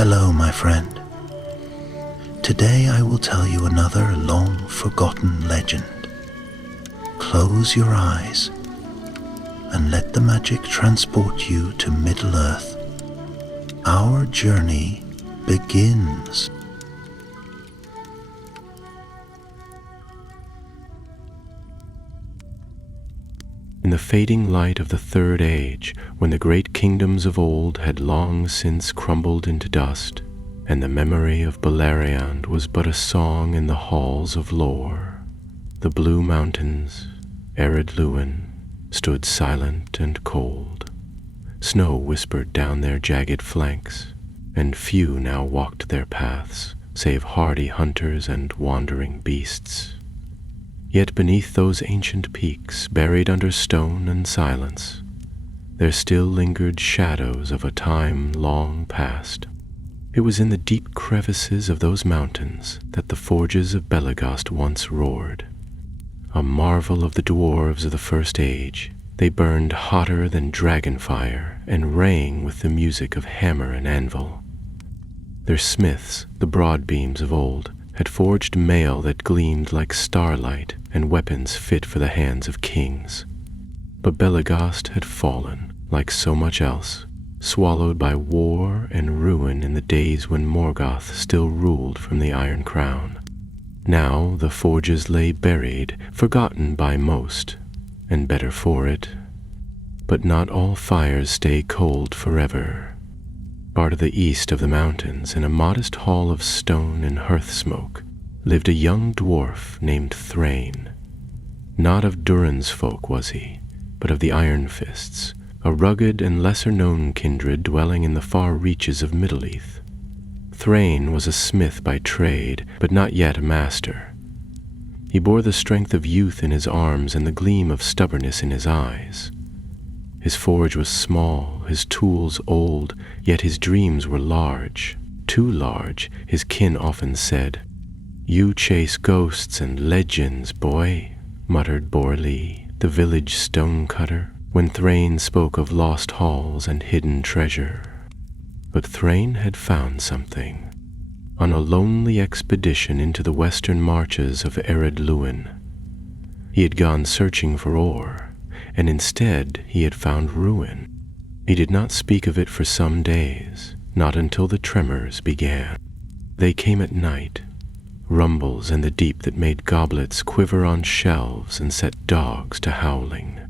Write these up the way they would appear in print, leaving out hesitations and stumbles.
Hello, my friend. Today I will tell you another long-forgotten legend. Close your eyes and let the magic transport you to Middle-earth. Our journey begins. In the fading light of the Third Age, when the great kingdoms of old had long since crumbled into dust, and the memory of Beleriand was but a song in the halls of lore, the blue mountains, arid Luin, stood silent and cold. Snow whispered down their jagged flanks, and few now walked their paths, save hardy hunters and wandering beasts. Yet beneath those ancient peaks, buried under stone and silence, there still lingered shadows of a time long past. It was in the deep crevices of those mountains that the forges of Belegost once roared. A marvel of the dwarves of the First Age, they burned hotter than dragon fire and rang with the music of hammer and anvil. Their smiths, the broad beams of old, had forged mail that gleamed like starlight and weapons fit for the hands of kings. But Belegost had fallen, like so much else, swallowed by war and ruin in the days when Morgoth still ruled from the Iron Crown. Now the forges lay buried, forgotten by most, and better for it. But not all fires stay cold forever. Far to the east of the mountains, in a modest hall of stone and hearth smoke, lived a young dwarf named Thrain. Not of Durin's folk was he, but of the Iron Fists, a rugged and lesser-known kindred dwelling in the far reaches of Middle-earth. Thrain was a smith by trade, but not yet a master. He bore the strength of youth in his arms and the gleam of stubbornness in his eyes. His forge was small, his tools old, yet his dreams were large, too large, his kin often said. "You chase ghosts and legends, boy," muttered Borlee, the village stone-cutter, when Thrain spoke of lost halls and hidden treasure. But Thrain had found something. On a lonely expedition into the western marches of arid Luin, he had gone searching for ore, and instead he had found ruin. He did not speak of it for some days, not until the tremors began. They came at night, rumbles in the deep that made goblets quiver on shelves and set dogs to howling.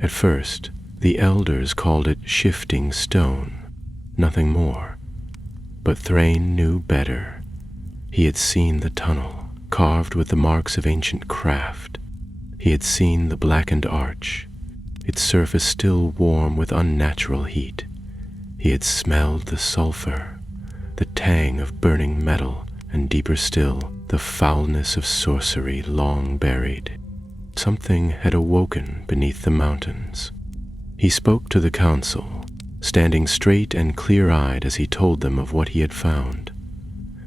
At first, the elders called it shifting stone, nothing more. But Thrain knew better. He had seen the tunnel, carved with the marks of ancient craft. He had seen the blackened arch, its surface still warm with unnatural heat. He had smelled the sulfur, the tang of burning metal, and deeper still, the foulness of sorcery long buried. Something had awoken beneath the mountains. He spoke to the council, standing straight and clear-eyed as he told them of what he had found.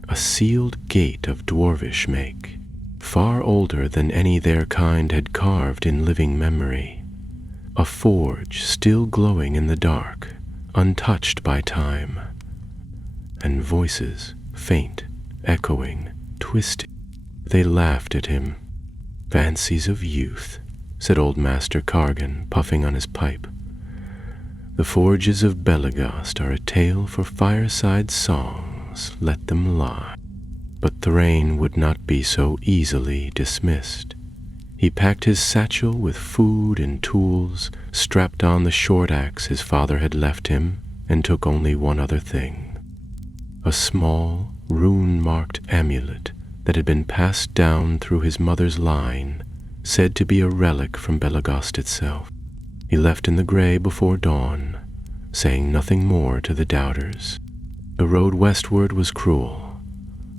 A sealed gate of dwarvish make, far older than any their kind had carved in living memory. A forge still glowing in the dark, untouched by time. And voices, faint, echoing, twisting. They laughed at him. "Fancies of youth," said old Master Kargan, puffing on his pipe. "The forges of Belegost are a tale for fireside songs, let them lie." But Thrain would not be so easily dismissed. He packed his satchel with food and tools, strapped on the short axe his father had left him, and took only one other thing. A small, rune-marked amulet that had been passed down through his mother's line, said to be a relic from Belegost itself. He left in the gray before dawn, saying nothing more to the doubters. The road westward was cruel.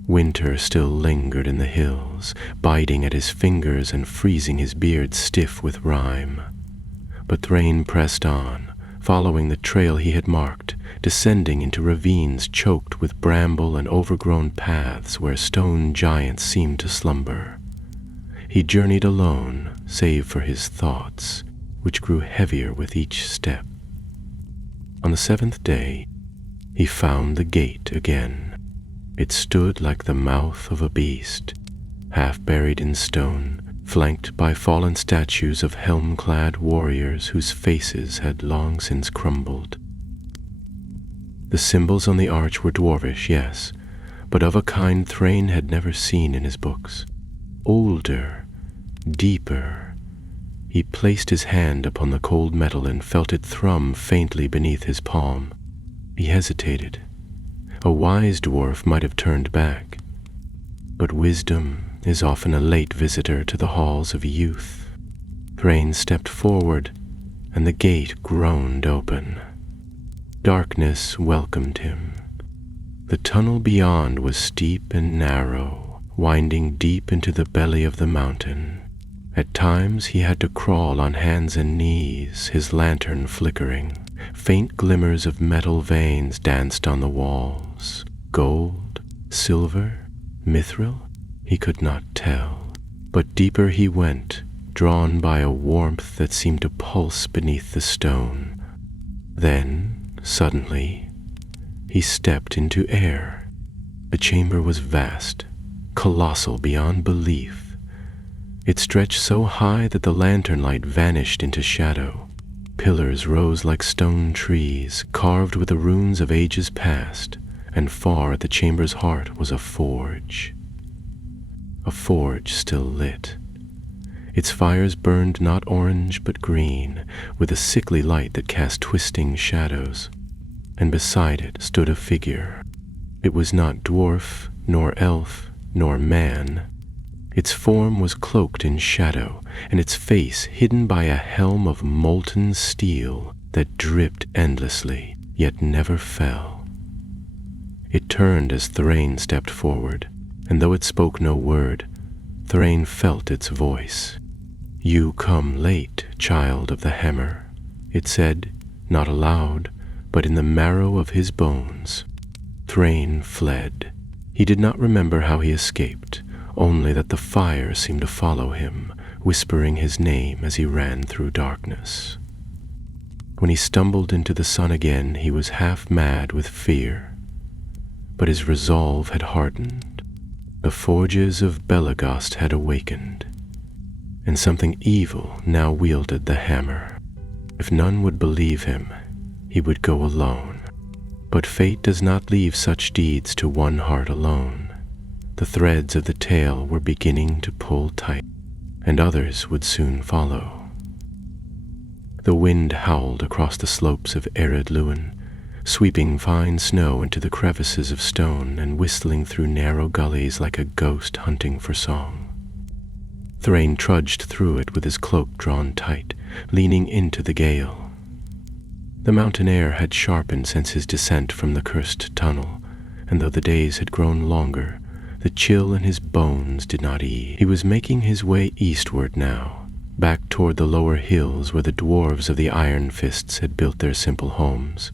Winter still lingered in the hills, biting at his fingers and freezing his beard stiff with rime. But Thrain pressed on, following the trail he had marked, descending into ravines choked with bramble and overgrown paths where stone giants seemed to slumber. He journeyed alone, save for his thoughts, which grew heavier with each step. On the seventh day, he found the gate again. It stood like the mouth of a beast, half buried in stone, flanked by fallen statues of helm-clad warriors whose faces had long since crumbled. The symbols on the arch were dwarvish, yes, but of a kind Thrain had never seen in his books. Older, deeper. He placed his hand upon the cold metal and felt it thrum faintly beneath his palm. He hesitated. A wise dwarf might have turned back, but wisdom is often a late visitor to the halls of youth. Thrain stepped forward, and the gate groaned open. Darkness welcomed him. The tunnel beyond was steep and narrow, winding deep into the belly of the mountain. At times he had to crawl on hands and knees, his lantern flickering. Faint glimmers of metal veins danced on the walls. Gold, silver, mithril? He could not tell. But deeper he went, drawn by a warmth that seemed to pulse beneath the stone. Then, suddenly, he stepped into air. The chamber was vast, colossal beyond belief. It stretched so high that the lantern light vanished into shadow. Pillars rose like stone trees, carved with the runes of ages past, and far at the chamber's heart was a forge. A forge still lit. Its fires burned not orange but green, with a sickly light that cast twisting shadows. And beside it stood a figure. It was not dwarf, nor elf, nor man. Its form was cloaked in shadow, and its face hidden by a helm of molten steel that dripped endlessly, yet never fell. It turned as Thrain stepped forward, and though it spoke no word, Thrain felt its voice. "You come late, child of the hammer," it said, not aloud, but in the marrow of his bones. Thrain fled. He did not remember how he escaped, only that the fire seemed to follow him, whispering his name as he ran through darkness. When he stumbled into the sun again, he was half mad with fear, but his resolve had hardened. The forges of Belegost had awakened, and something evil now wielded the hammer. If none would believe him, he would go alone. But fate does not leave such deeds to one heart alone. The threads of the tale were beginning to pull tight, and others would soon follow. The wind howled across the slopes of arid Luin, sweeping fine snow into the crevices of stone and whistling through narrow gullies like a ghost hunting for song. Thrain trudged through it with his cloak drawn tight, leaning into the gale. The mountain air had sharpened since his descent from the cursed tunnel, and though the days had grown longer, the chill in his bones did not ease. He was making his way eastward now, back toward the lower hills where the dwarves of the Iron Fists had built their simple homes.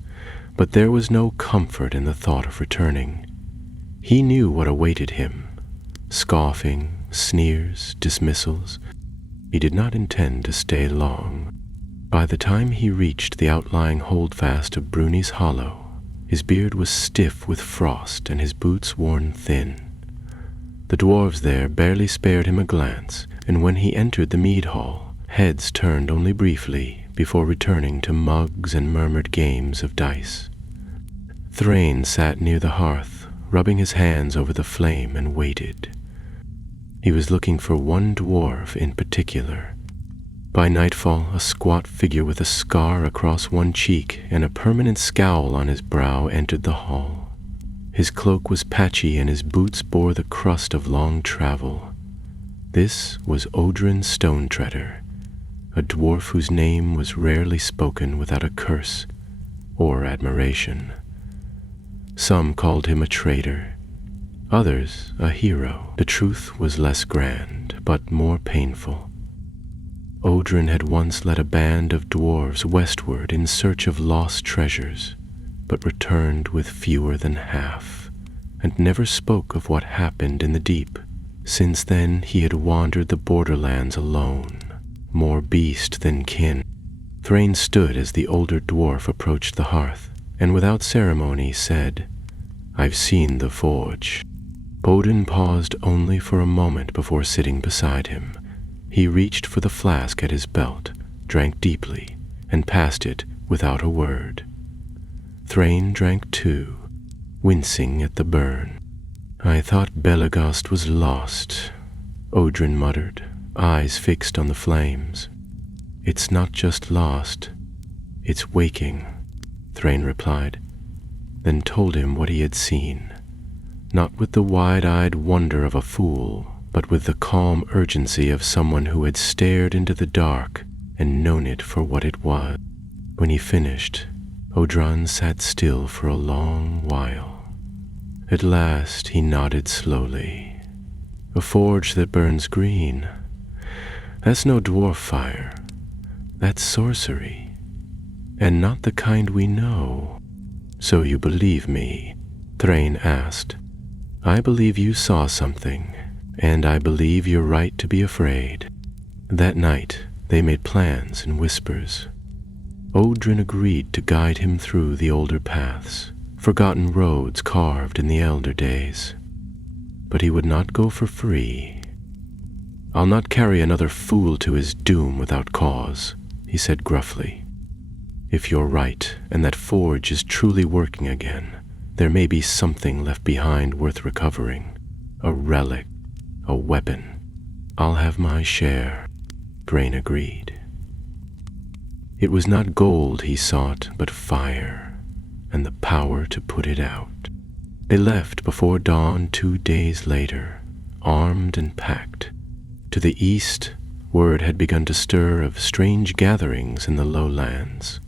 But there was no comfort in the thought of returning. He knew what awaited him: scoffing, sneers, dismissals. He did not intend to stay long. By the time he reached the outlying holdfast of Bruni's Hollow, his beard was stiff with frost and his boots worn thin. The dwarves there barely spared him a glance, and when he entered the mead hall, heads turned only briefly before returning to mugs and murmured games of dice. Thrain sat near the hearth, rubbing his hands over the flame, and waited. He was looking for one dwarf in particular. By nightfall, a squat figure with a scar across one cheek and a permanent scowl on his brow entered the hall. His cloak was patchy and his boots bore the crust of long travel. This was Odrin Stonetreader, a dwarf whose name was rarely spoken without a curse or admiration. Some called him a traitor, others a hero. The truth was less grand, but more painful. Odrin had once led a band of dwarves westward in search of lost treasures, but returned with fewer than half, and never spoke of what happened in the deep. Since then he had wandered the borderlands alone, more beast than kin. Thrain stood as the older dwarf approached the hearth, and without ceremony said, "I've seen the forge." Odin paused only for a moment before sitting beside him. He reached for the flask at his belt, drank deeply, and passed it without a word. Thrain drank too, wincing at the burn. "I thought Belegost was lost," Odrin muttered, eyes fixed on the flames. "It's not just lost, it's waking," Thrain replied, then told him what he had seen, not with the wide-eyed wonder of a fool, but with the calm urgency of someone who had stared into the dark and known it for what it was. When he finished, Odran sat still for a long while. At last he nodded slowly. "A forge that burns green. That's no dwarf fire. That's sorcery. And not the kind we know." "So you believe me?" Thrain asked. "I believe you saw something, and I believe you're right to be afraid." That night they made plans in whispers. Odrin agreed to guide him through the older paths, forgotten roads carved in the elder days. But he would not go for free. "I'll not carry another fool to his doom without cause," he said gruffly. "If you're right, and that forge is truly working again, there may be something left behind worth recovering. A relic, a weapon. I'll have my share," Thrain agreed. It was not gold he sought, but fire, and the power to put it out. They left before dawn 2 days later, armed and packed. To the east, word had begun to stir of strange gatherings in the lowlands.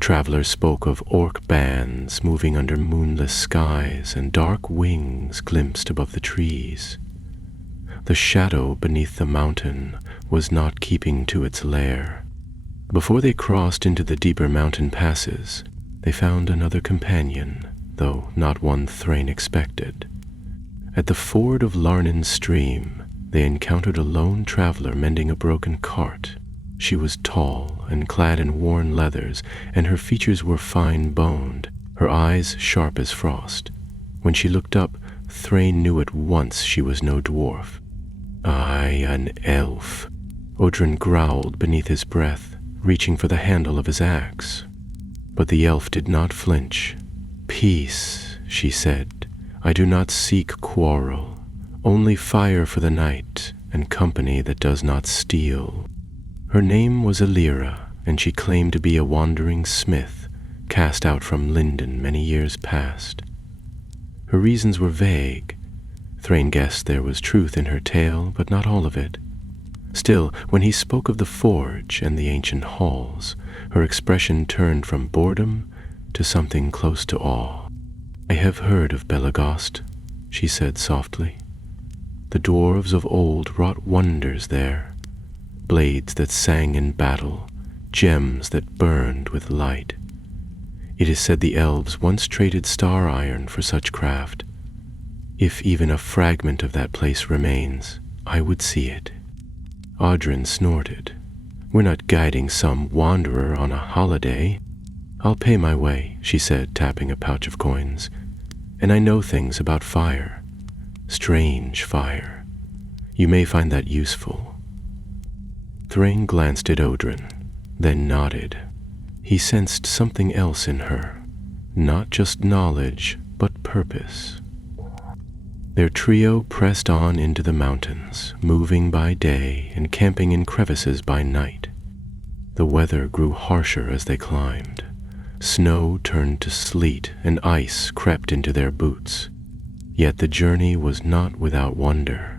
Travelers spoke of orc bands moving under moonless skies and dark wings glimpsed above the trees. The shadow beneath the mountain was not keeping to its lair. Before they crossed into the deeper mountain passes, they found another companion, though not one Thrain expected. At the ford of Larnin's stream, they encountered a lone traveler mending a broken cart. She was tall and clad in worn leathers, and her features were fine-boned, her eyes sharp as frost. When she looked up, Thrain knew at once she was no dwarf. "Aye, an elf," Odrin growled beneath his breath, reaching for the handle of his axe. But the elf did not flinch. "Peace," she said. "I do not seek quarrel, only fire for the night and company that does not steal." Her name was Elira, and she claimed to be a wandering smith, cast out from Linden many years past. Her reasons were vague. Thrain guessed there was truth in her tale, but not all of it. Still, when he spoke of the forge and the ancient halls, her expression turned from boredom to something close to awe. "I have heard of Belegost," she said softly. "The dwarves of old wrought wonders there. Blades that sang in battle, gems that burned with light. It is said the elves once traded star iron for such craft. If even a fragment of that place remains, I would see it." Odrin snorted. "We're not guiding some wanderer on a holiday." "I'll pay my way," she said, tapping a pouch of coins. "And I know things about fire. Strange fire. You may find that useful." Thrain glanced at Odrin, then nodded. He sensed something else in her, not just knowledge, but purpose. Their trio pressed on into the mountains, moving by day and camping in crevices by night. The weather grew harsher as they climbed. Snow turned to sleet and ice crept into their boots. Yet the journey was not without wonder.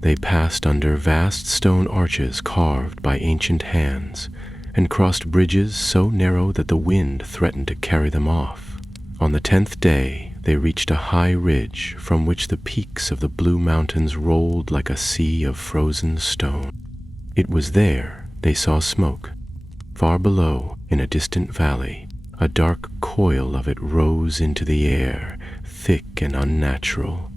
They passed under vast stone arches carved by ancient hands, and crossed bridges so narrow that the wind threatened to carry them off. On the 10th day, they reached a high ridge from which the peaks of the Blue Mountains rolled like a sea of frozen stone. It was there they saw smoke. Far below, in a distant valley, a dark coil of it rose into the air, thick and unnatural.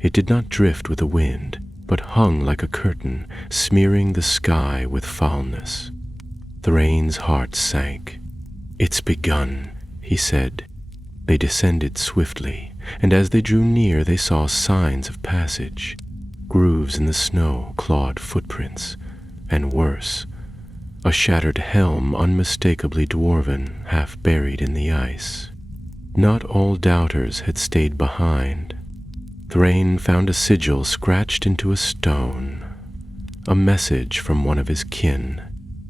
It did not drift with the wind, but hung like a curtain, smearing the sky with foulness. Thrain's heart sank. "It's begun," he said. They descended swiftly, and as they drew near they saw signs of passage. Grooves in the snow clawed footprints, and worse, a shattered helm unmistakably dwarven, half buried in the ice. Not all doubters had stayed behind. Thrain found a sigil scratched into a stone, a message from one of his kin,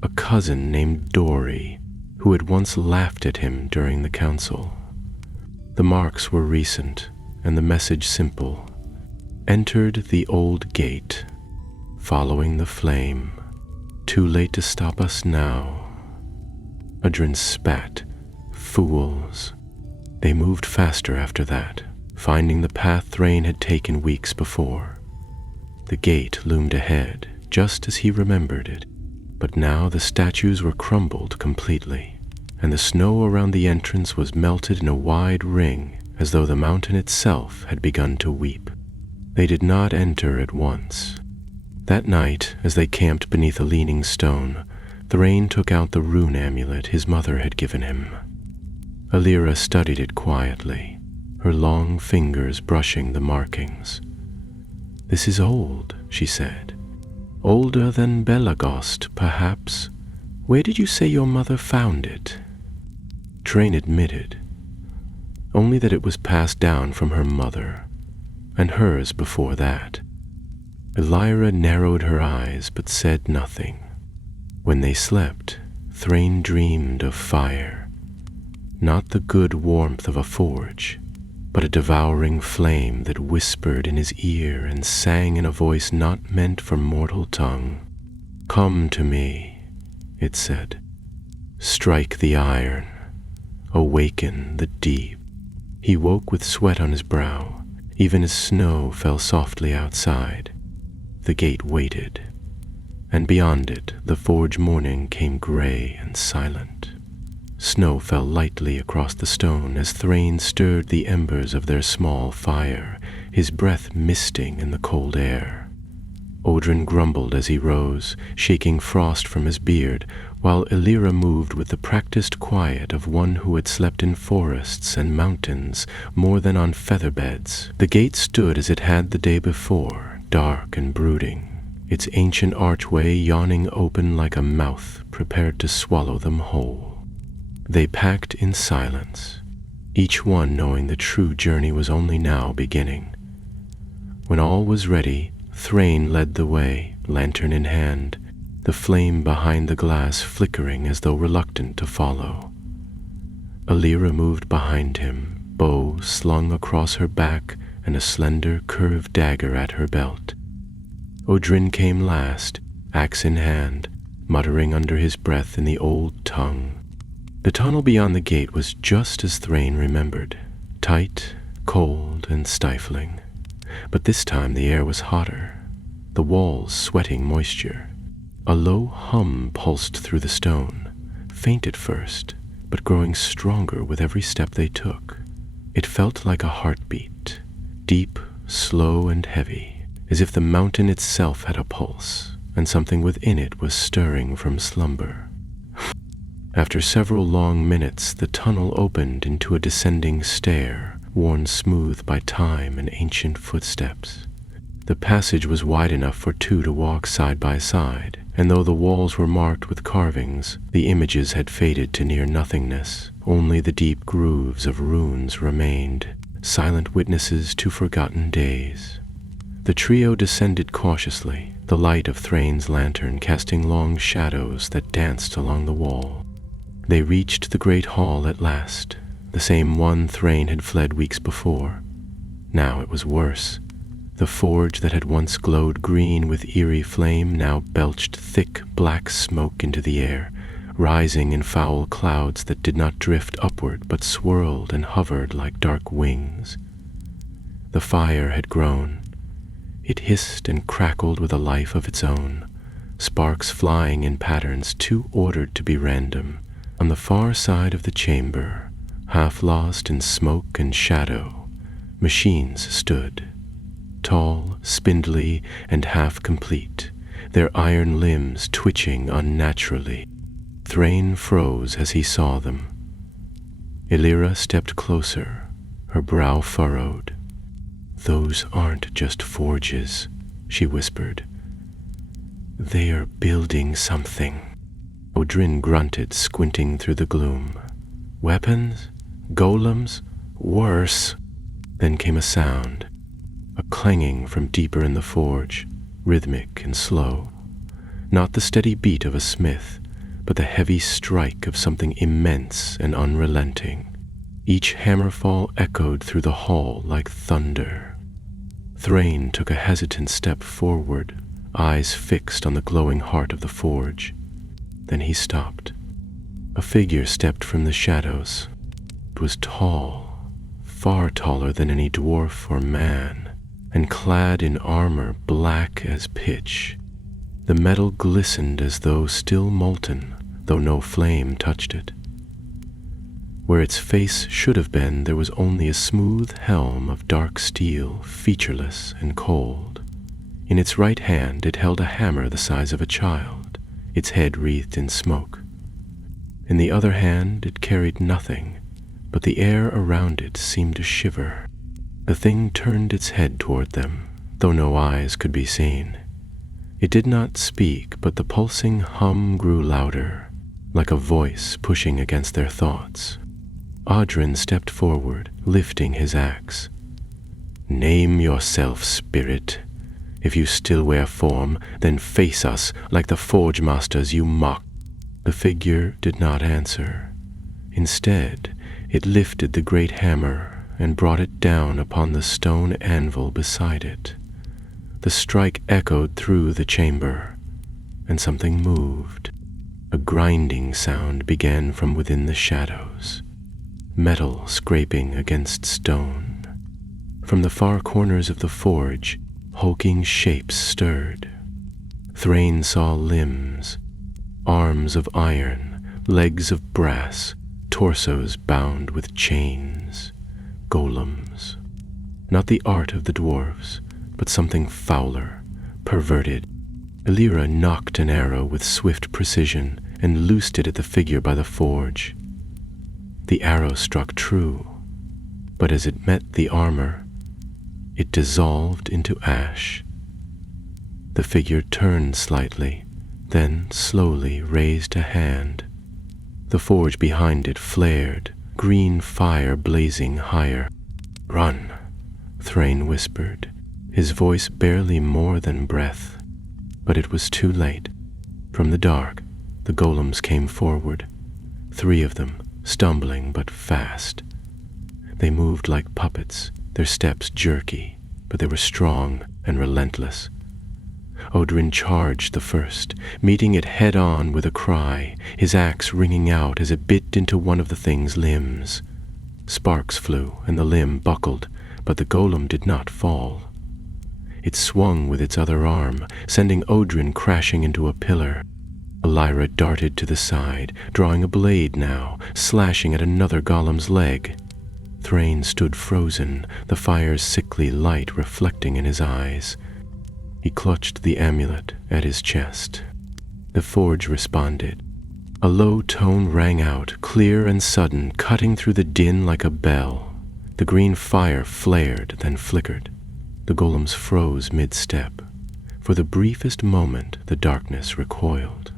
a cousin named Dory, who had once laughed at him during the council. The marks were recent, and the message simple. Entered the old gate, following the flame. Too late to stop us now. Adrin spat. Fools. They moved faster after that, finding the path Thrain had taken weeks before. The gate loomed ahead, just as he remembered it, but now the statues were crumbled completely, and the snow around the entrance was melted in a wide ring, as though the mountain itself had begun to weep. They did not enter at once. That night, as they camped beneath a leaning stone, Thrain took out the rune amulet his mother had given him. Alira studied it quietly, her long fingers brushing the markings. "This is old," she said. "Older than Belegost, perhaps. Where did you say your mother found it?" Thrain admitted, only that it was passed down from her mother, and hers before that. Alira narrowed her eyes but said nothing. When they slept, Thrain dreamed of fire, not the good warmth of a forge, but a devouring flame that whispered in his ear and sang in a voice not meant for mortal tongue. "Come to me," it said. "Strike the iron. Awaken the deep." He woke with sweat on his brow, even as snow fell softly outside. The gate waited, and beyond it the forge morning came gray and silent. Snow fell lightly across the stone as Thrain stirred the embers of their small fire, his breath misting in the cold air. Odrin grumbled as he rose, shaking frost from his beard, while Alira moved with the practiced quiet of one who had slept in forests and mountains more than on feather beds. The gate stood as it had the day before, dark and brooding, its ancient archway yawning open like a mouth prepared to swallow them whole. They packed in silence, each one knowing the true journey was only now beginning. When all was ready, Thrain led the way, lantern in hand, the flame behind the glass flickering as though reluctant to follow. Alira moved behind him, bow slung across her back and a slender curved dagger at her belt. Odrin came last, axe in hand, muttering under his breath in the old tongue. The tunnel beyond the gate was just as Thrain remembered, tight, cold, and stifling. But this time the air was hotter, the walls sweating moisture. A low hum pulsed through the stone, faint at first, but growing stronger with every step they took. It felt like a heartbeat, deep, slow, and heavy, as if the mountain itself had a pulse, and something within it was stirring from slumber. After several long minutes, the tunnel opened into a descending stair, worn smooth by time and ancient footsteps. The passage was wide enough for two to walk side by side, and though the walls were marked with carvings, the images had faded to near nothingness. Only the deep grooves of runes remained, silent witnesses to forgotten days. The trio descended cautiously, the light of Thrain's lantern casting long shadows that danced along the wall. They reached the great hall at last, the same one Thrain had fled weeks before. Now it was worse. The forge that had once glowed green with eerie flame now belched thick black smoke into the air, rising in foul clouds that did not drift upward but swirled and hovered like dark wings. The fire had grown. It hissed and crackled with a life of its own, sparks flying in patterns too ordered to be random. On the far side of the chamber, half lost in smoke and shadow, machines stood, tall, spindly, and half complete, their iron limbs twitching unnaturally. Thrain froze as he saw them. Elira stepped closer, her brow furrowed. "Those aren't just forges," she whispered. "They are building something." Odrin grunted, squinting through the gloom. "Weapons? Golems? Worse." Then came a sound, a clanging from deeper in the forge, rhythmic and slow. Not the steady beat of a smith, but the heavy strike of something immense and unrelenting. Each hammerfall echoed through the hall like thunder. Thrain took a hesitant step forward, eyes fixed on the glowing heart of the forge. Then he stopped. A figure stepped from the shadows. It was tall, far taller than any dwarf or man, and clad in armor black as pitch. The metal glistened as though still molten, though no flame touched it. Where its face should have been, there was only a smooth helm of dark steel, featureless and cold. In its right hand it held a hammer the size of a child, its head wreathed in smoke. In the other hand it carried nothing, but the air around it seemed to shiver. The thing turned its head toward them, though no eyes could be seen. It did not speak, but the pulsing hum grew louder, like a voice pushing against their thoughts. Odrin stepped forward, lifting his axe. "Name yourself, spirit. If you still wear form, then face us like the forge masters you mock." The figure did not answer. Instead, it lifted the great hammer and brought it down upon the stone anvil beside it. The strike echoed through the chamber, and something moved. A grinding sound began from within the shadows, metal scraping against stone. From the far corners of the forge, hulking shapes stirred. Thrain saw limbs, arms of iron, legs of brass, torsos bound with chains. Golems. Not the art of the dwarves, but something fouler, perverted. Elira knocked an arrow with swift precision and loosed it at the figure by the forge. The arrow struck true, but as it met the armor, it dissolved into ash. The figure turned slightly, then slowly raised a hand. The forge behind it flared, green fire blazing higher. "Run," Thrain whispered, his voice barely more than breath. But it was too late. From the dark, the golems came forward, 3 of them, stumbling but fast. They moved like puppets, their steps jerky, but they were strong and relentless. Odrin charged the first, meeting it head-on with a cry, his axe ringing out as it bit into one of the thing's limbs. Sparks flew, and the limb buckled, but the golem did not fall. It swung with its other arm, sending Odrin crashing into a pillar. Elira darted to the side, drawing a blade now, slashing at another golem's leg. Thrain stood frozen, the fire's sickly light reflecting in his eyes. He clutched the amulet at his chest. The forge responded. A low tone rang out, clear and sudden, cutting through the din like a bell. The green fire flared, then flickered. The golems froze mid-step. For the briefest moment, the darkness recoiled.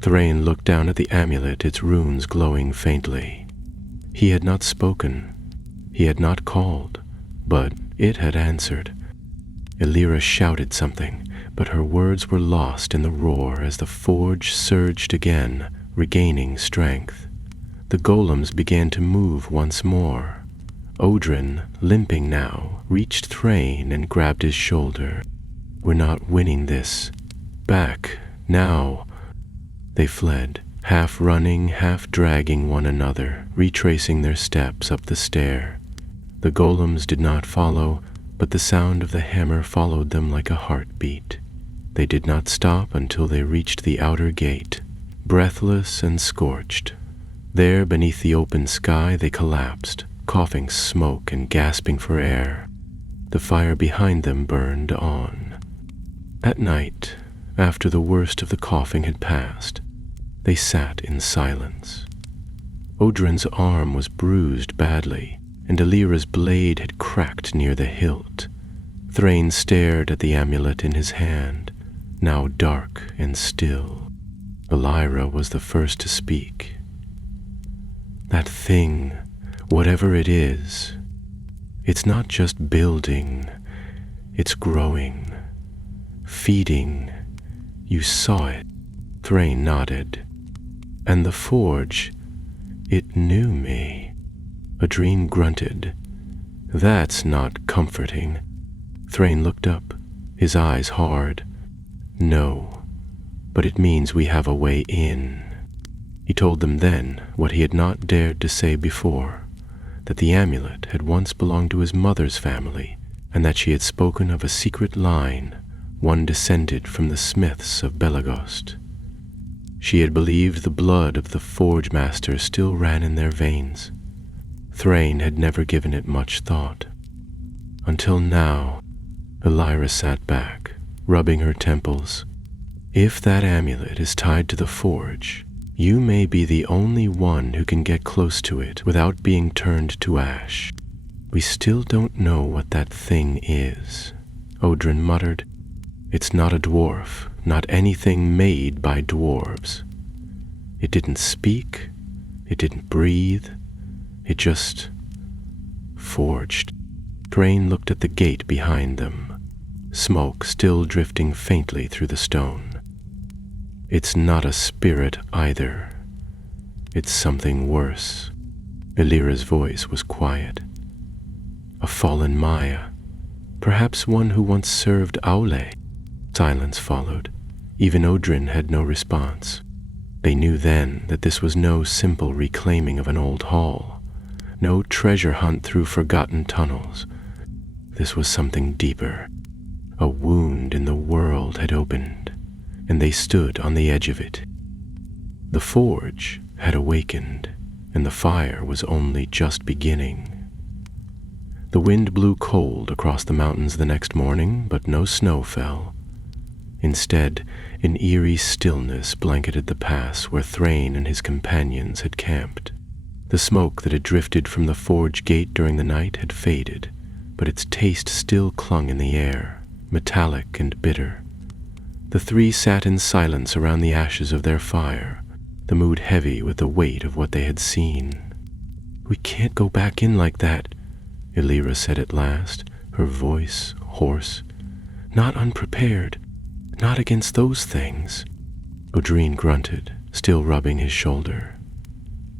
Thrain looked down at the amulet, its runes glowing faintly. He had not spoken. He had not called, but it had answered. Elira shouted something, but her words were lost in the roar as the forge surged again, regaining strength. The golems began to move once more. Odrin, limping now, reached Thrain and grabbed his shoulder. "We're not winning this. Back, now." They fled, half running, half dragging one another, retracing their steps up the stair. The golems did not follow, but the sound of the hammer followed them like a heartbeat. They did not stop until they reached the outer gate, breathless and scorched. There, beneath the open sky, they collapsed, coughing smoke and gasping for air. The fire behind them burned on. At night, after the worst of the coughing had passed, they sat in silence. Odrin's arm was bruised badly, and Elira's blade had cracked near the hilt. Thrain stared at the amulet in his hand, now dark and still. Elira was the first to speak. "That thing, whatever it is, it's not just building, it's growing, feeding. You saw it." Thrain nodded. "And the forge, it knew me." Adrien grunted. "That's not comforting." Thrain looked up, his eyes hard. "No, but it means we have a way in." He told them then what he had not dared to say before, that the amulet had once belonged to his mother's family, and that she had spoken of a secret line, one descended from the smiths of Belegost. She had believed the blood of the forge master still ran in their veins. Thrain had never given it much thought. Until now, Elira sat back, rubbing her temples. "If that amulet is tied to the forge, you may be the only one who can get close to it without being turned to ash. We still don't know what that thing is." Odrin muttered. "It's not a dwarf, not anything made by dwarves. It didn't speak, it didn't breathe, it just forged." Thrain looked at the gate behind them, smoke still drifting faintly through the stone. "It's not a spirit either. It's something worse." Elira's voice was quiet. "A fallen Maya, perhaps one who once served Aule." Silence followed. Even Odrin had no response. They knew then that this was no simple reclaiming of an old hall, no treasure hunt through forgotten tunnels. This was something deeper. A wound in the world had opened, and they stood on the edge of it. The forge had awakened, and the fire was only just beginning. The wind blew cold across the mountains the next morning, but no snow fell. Instead, an eerie stillness blanketed the pass where Thrain and his companions had camped. The smoke that had drifted from the forge gate during the night had faded, but its taste still clung in the air, metallic and bitter. The three sat in silence around the ashes of their fire, the mood heavy with the weight of what they had seen. "We can't go back in like that," Elira said at last, her voice hoarse. "Not unprepared. Not against those things." Odrin grunted, still rubbing his shoulder.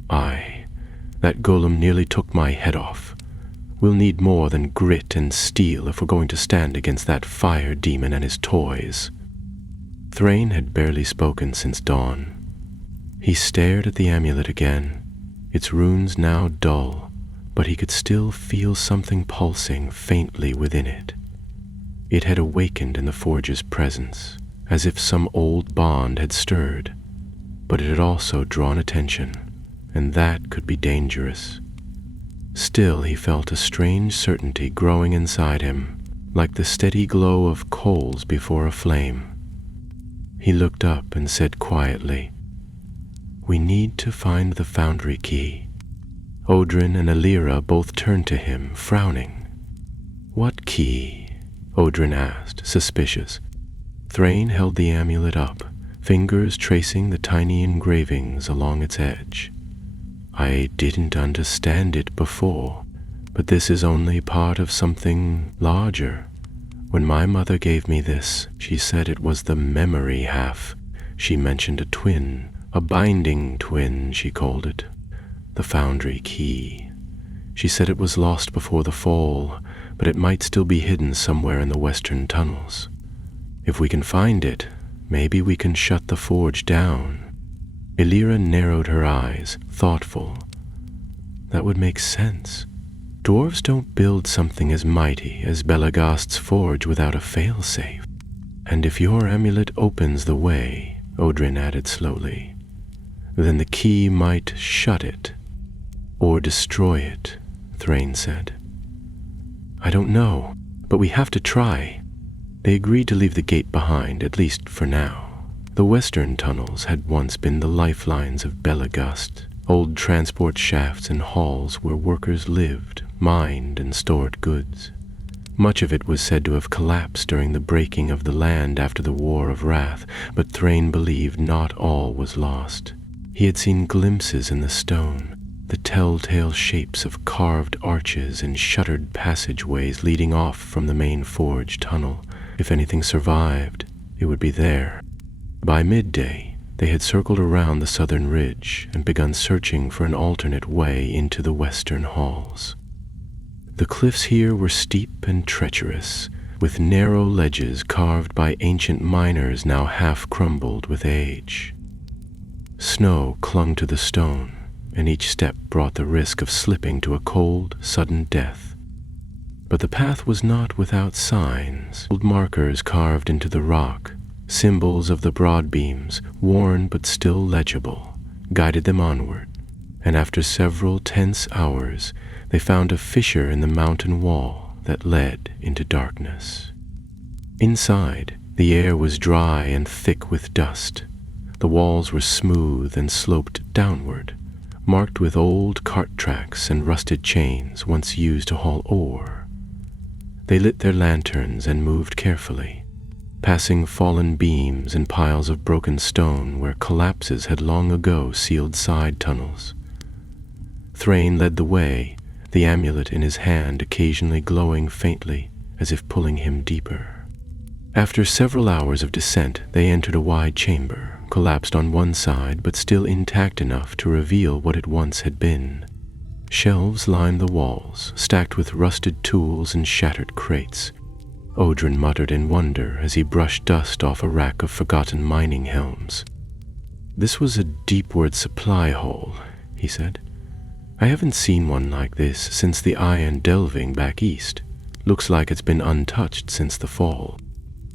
"Aye, that golem nearly took my head off. We'll need more than grit and steel if we're going to stand against that fire demon and his toys." Thrain had barely spoken since dawn. He stared at the amulet again, its runes now dull, but he could still feel something pulsing faintly within it. It had awakened in the forge's presence, as if some old bond had stirred, but it had also drawn attention, and that could be dangerous. Still, he felt a strange certainty growing inside him, like the steady glow of coals before a flame. He looked up and said quietly, "We need to find the foundry key." Odrin and Elira both turned to him, frowning. "What key?" Odrin asked, suspicious. Thrain held the amulet up, fingers tracing the tiny engravings along its edge. "I didn't understand it before, but this is only part of something larger. When my mother gave me this, she said it was the memory half. She mentioned a twin, a binding twin, she called it. The foundry key. She said it was lost before the fall, but it might still be hidden somewhere in the western tunnels. If we can find it, maybe we can shut the forge down." Elira narrowed her eyes, thoughtful. That would make sense. Dwarves don't build something as mighty as Belegost's forge without a failsafe. "And if your amulet opens the way," Odrin added slowly, "then the key might shut it. Or destroy it," Thrain said. "I don't know, but we have to try." They agreed to leave the gate behind, at least for now. The western tunnels had once been the lifelines of Belegost, old transport shafts and halls where workers lived, mined, and stored goods. Much of it was said to have collapsed during the breaking of the land after the War of Wrath, but Thrain believed not all was lost. He had seen glimpses in the stone, the telltale shapes of carved arches and shuttered passageways leading off from the main forge tunnel. If anything survived, it would be there. By midday, they had circled around the southern ridge and begun searching for an alternate way into the western halls. The cliffs here were steep and treacherous, with narrow ledges carved by ancient miners now half crumbled with age. Snow clung to the stone, and each step brought the risk of slipping to a cold, sudden death. But the path was not without signs, old markers carved into the rock, symbols of the broad beams, worn but still legible, guided them onward, and after several tense hours, they found a fissure in the mountain wall that led into darkness. Inside, the air was dry and thick with dust. The walls were smooth and sloped downward, marked with old cart tracks and rusted chains once used to haul ore. They lit their lanterns and moved carefully, passing fallen beams and piles of broken stone where collapses had long ago sealed side tunnels. Thrain led the way, the amulet in his hand occasionally glowing faintly as if pulling him deeper. After several hours of descent, they entered a wide chamber, collapsed on one side but still intact enough to reveal what it once had been. Shelves lined the walls, stacked with rusted tools and shattered crates. Odrin muttered in wonder as he brushed dust off a rack of forgotten mining helms. "This was a deepward supply hole," he said. "I haven't seen one like this since the iron delving back east. Looks like it's been untouched since the fall."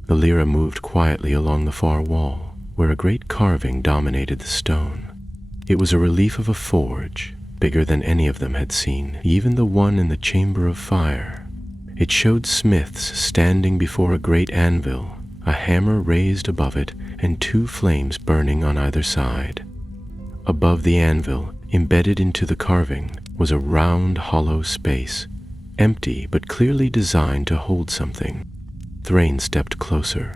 The Lyra moved quietly along the far wall, where a great carving dominated the stone. It was a relief of a forge, bigger than any of them had seen, even the one in the Chamber of Fire. It showed smiths standing before a great anvil, a hammer raised above it, and two flames burning on either side. Above the anvil, embedded into the carving, was a round, hollow space, empty but clearly designed to hold something. Thrain stepped closer.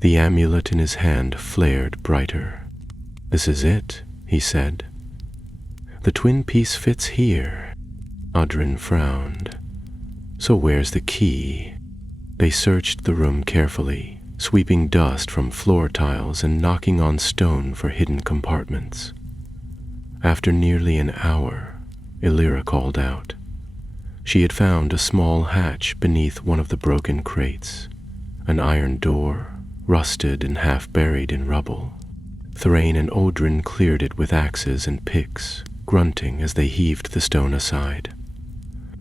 The amulet in his hand flared brighter. "This is it," he said. "The twin piece fits here." Odrin frowned. "So where's the key?" They searched the room carefully, sweeping dust from floor tiles and knocking on stone for hidden compartments. After nearly an hour, Illyra called out. She had found a small hatch beneath one of the broken crates, an iron door, rusted and half buried in rubble. Thrain and Odrin cleared it with axes and picks, grunting as they heaved the stone aside.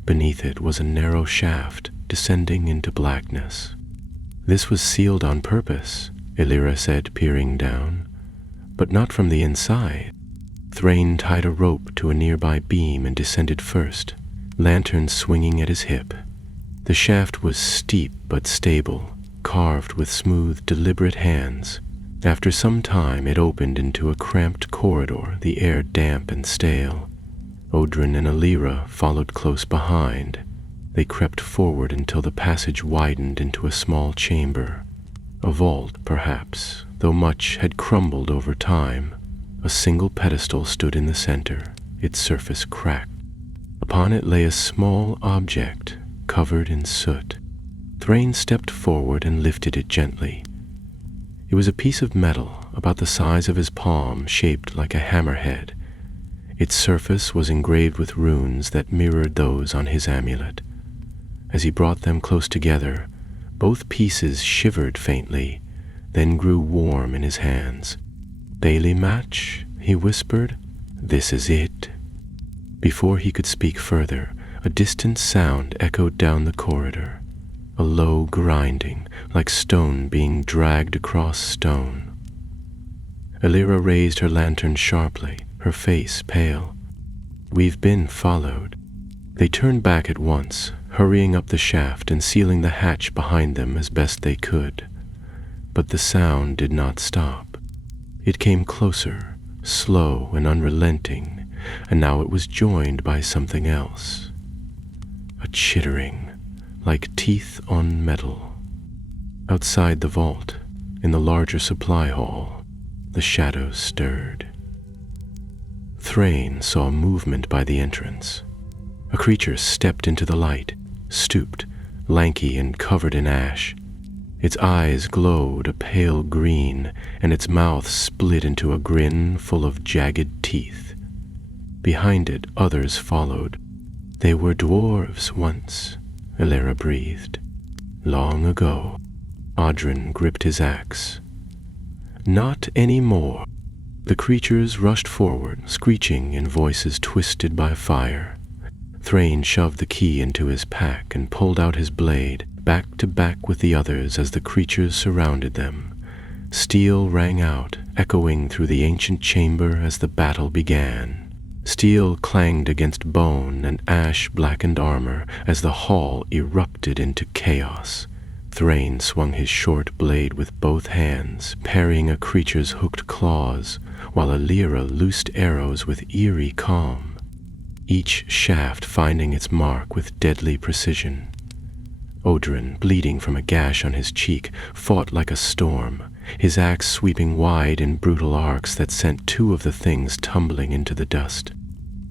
Beneath it was a narrow shaft descending into blackness. "This was sealed on purpose," Illyra said, peering down, "but not from the inside." Thrain tied a rope to a nearby beam and descended first, lantern swinging at his hip. The shaft was steep but stable, carved with smooth, deliberate hands. After some time, it opened into a cramped corridor, the air damp and stale. Odrin and Illyra followed close behind. They crept forward until the passage widened into a small chamber. A vault, perhaps, though much had crumbled over time. A single pedestal stood in the center, its surface cracked. Upon it lay a small object covered in soot. Thrain stepped forward and lifted it gently. It was a piece of metal about the size of his palm, shaped like a hammerhead. Its surface was engraved with runes that mirrored those on his amulet. As he brought them close together, both pieces shivered faintly, then grew warm in his hands. "Daily match," he whispered. "This is it." Before he could speak further, a distant sound echoed down the corridor, a low grinding, like stone being dragged across stone. Illyra raised her lantern sharply, her face pale. "We've been followed." They turned back at once, hurrying up the shaft and sealing the hatch behind them as best they could. But the sound did not stop. It came closer, slow and unrelenting, and now it was joined by something else. A chittering, like teeth on metal. Outside the vault, in the larger supply hall, the shadows stirred. Thrain saw movement by the entrance. A creature stepped into the light, stooped, lanky and covered in ash. Its eyes glowed a pale green, and its mouth split into a grin full of jagged teeth. Behind it, others followed. They were dwarves once, Illyra breathed. Long ago. Audrin gripped his axe. Not anymore. The creatures rushed forward, screeching in voices twisted by fire. Thrain shoved the key into his pack and pulled out his blade, back to back with the others as the creatures surrounded them. Steel rang out, echoing through the ancient chamber as the battle began. Steel clanged against bone and ash-blackened armor as the hall erupted into chaos. Thrain swung his short blade with both hands, parrying a creature's hooked claws, while Illyra loosed arrows with eerie calm, each shaft finding its mark with deadly precision. Audrin, bleeding from a gash on his cheek, fought like a storm, his axe sweeping wide in brutal arcs that sent two of the things tumbling into the dust.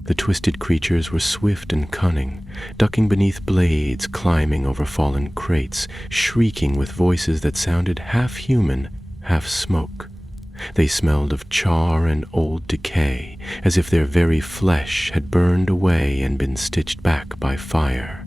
The twisted creatures were swift and cunning, ducking beneath blades, climbing over fallen crates, shrieking with voices that sounded half human, half smoke. They smelled of char and old decay, as if their very flesh had burned away and been stitched back by fire.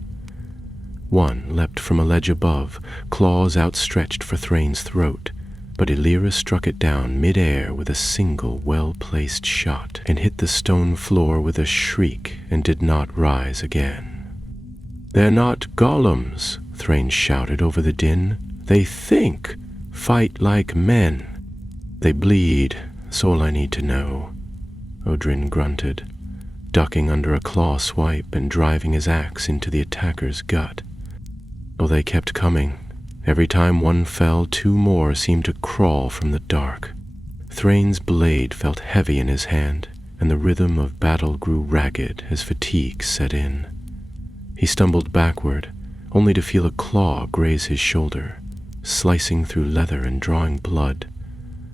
One leapt from a ledge above, claws outstretched for Thrain's throat, but Illyra struck it down mid-air with a single well-placed shot and hit the stone floor with a shriek and did not rise again. "They're not golems," Thrain shouted over the din. "They think, fight like men. They bleed, that's all I need to know," Audrin grunted, ducking under a claw swipe and driving his axe into the attacker's gut. Oh, they kept coming. Every time one fell, two more seemed to crawl from the dark. Thrain's blade felt heavy in his hand, and the rhythm of battle grew ragged as fatigue set in. He stumbled backward, only to feel a claw graze his shoulder, slicing through leather and drawing blood.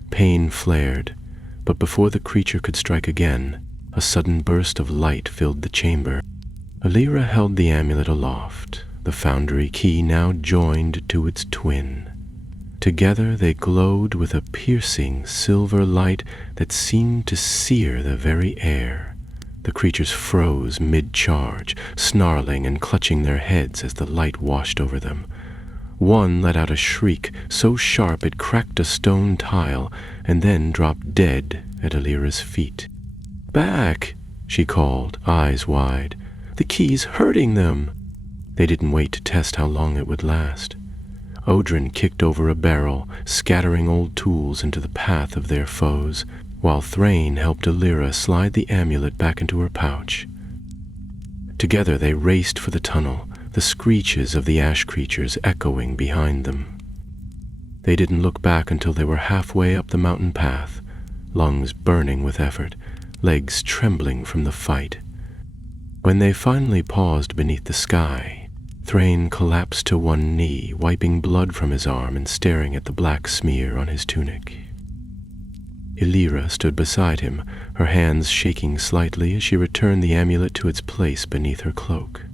Pain flared, but before the creature could strike again, a sudden burst of light filled the chamber. Illyra held the amulet aloft, the foundry key now joined to its twin. Together they glowed with a piercing silver light that seemed to sear the very air. The creatures froze mid-charge, snarling and clutching their heads as the light washed over them. One let out a shriek so sharp it cracked a stone tile and then dropped dead at Illyra's feet. "Back!" she called, eyes wide. "The key's hurting them!" They didn't wait to test how long it would last. Audrin kicked over a barrel, scattering old tools into the path of their foes, while Thrain helped Illyra slide the amulet back into her pouch. Together they raced for the tunnel, the screeches of the ash creatures echoing behind them. They didn't look back until they were halfway up the mountain path, lungs burning with effort, legs trembling from the fight. When they finally paused beneath the sky, Thrain collapsed to one knee, wiping blood from his arm and staring at the black smear on his tunic. Illyra stood beside him, her hands shaking slightly as she returned the amulet to its place beneath her cloak.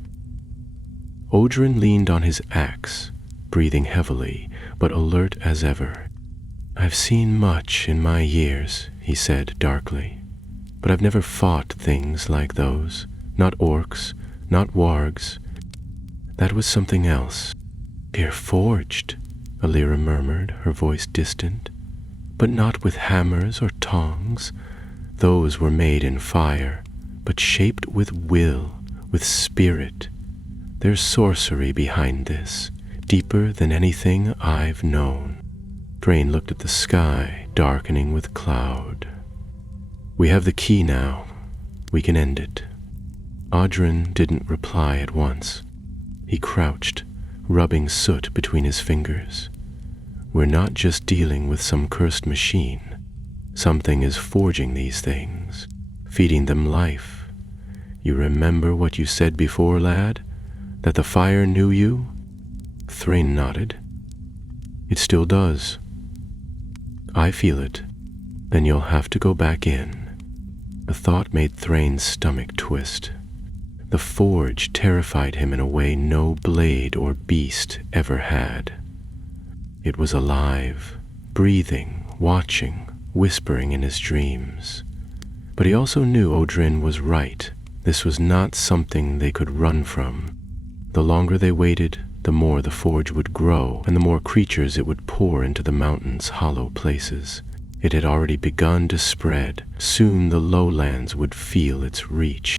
Audrin leaned on his axe, breathing heavily, but alert as ever. "I've seen much in my years," he said darkly, "but I've never fought things like those. Not orcs, not wargs. That was something else." "They're forged," Illyra murmured, her voice distant. "But not with hammers or tongs. Those were made in fire, but shaped with will, with spirit. There's sorcery behind this, deeper than anything I've known." Thrain looked at the sky, darkening with cloud. "We have the key now. We can end it." Audrin didn't reply at once. He crouched, rubbing soot between his fingers. "We're not just dealing with some cursed machine. Something is forging these things. feeding them life. You remember what you said before, lad? That the fire knew you? Thrain nodded. It still does. I feel it. Then you'll have to go back in. The thought made Thrain's stomach twist. The forge terrified him in a way no blade or beast ever had. It was alive, breathing, watching, whispering in his dreams. But he also knew Odrin was right. This was not something they could run from. The longer they waited, the more the forge would grow, and the more creatures it would pour into the mountain's hollow places. It had already begun to spread. Soon the lowlands would feel its reach.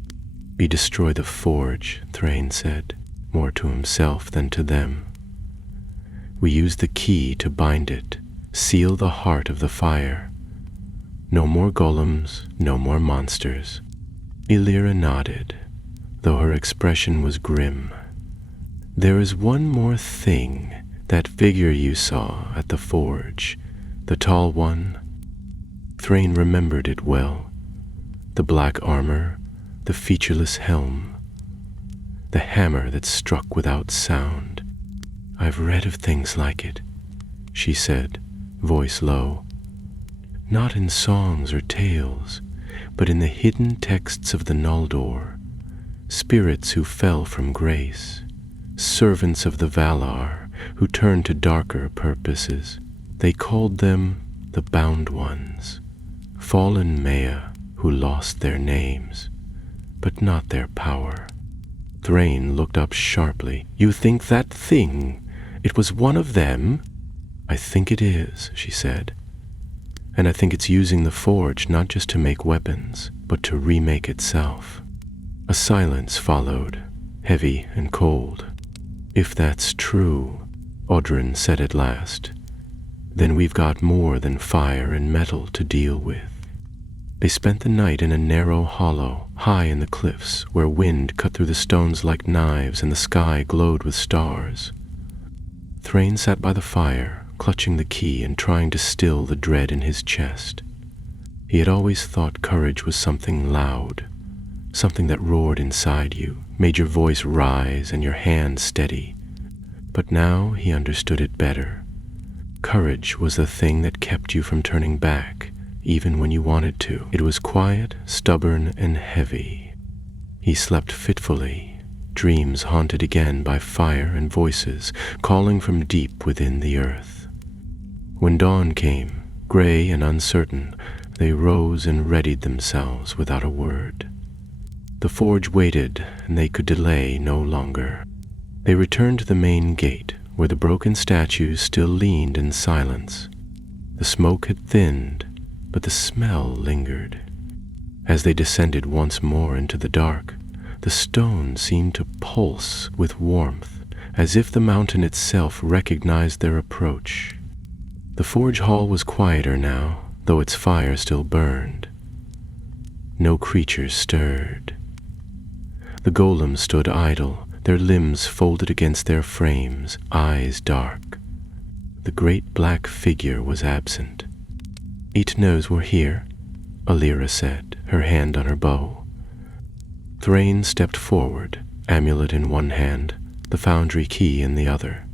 We destroy the forge, Thrain said, more to himself than to them. We use the key to bind it, seal the heart of the fire. No more golems, no more monsters. Illyra nodded, though her expression was grim. There is one more thing, that figure you saw at the forge, the tall one. Thrain remembered it well. The black armor, the featureless helm, the hammer that struck without sound. I've read of things like it, she said, voice low. Not in songs or tales, but in the hidden texts of the Noldor. Spirits who fell from grace, servants of the Valar who turned to darker purposes. They called them the Bound Ones, fallen Maya who lost their names, but not their power. Thrain looked up sharply. You think that thing, it was one of them? I think it is, she said. And I think it's using the forge not just to make weapons, but to remake itself. A silence followed, heavy and cold. If that's true, Odrin said at last, then we've got more than fire and metal to deal with. They spent the night in a narrow hollow, high in the cliffs, where wind cut through the stones like knives and the sky glowed with stars. Thrain sat by the fire, clutching the key and trying to still the dread in his chest. He had always thought courage was something loud, something that roared inside you, made your voice rise and your hand steady. But now he understood it better. Courage was the thing that kept you from turning back, even when you wanted to. It was quiet, stubborn, and heavy. He slept fitfully, dreams haunted again by fire and voices calling from deep within the earth. When dawn came, gray and uncertain, they rose and readied themselves without a word. The forge waited, and they could delay no longer. They returned to the main gate, where the broken statues still leaned in silence. The smoke had thinned, but the smell lingered. As they descended once more into the dark, the stone seemed to pulse with warmth, as if the mountain itself recognized their approach. The forge hall was quieter now, though its fire still burned. No creatures stirred. The golems stood idle, their limbs folded against their frames, eyes dark. The great black figure was absent. Eat knows we're here, Illyra said, her hand on her bow. Thrain stepped forward, amulet in one hand, the foundry key in the other.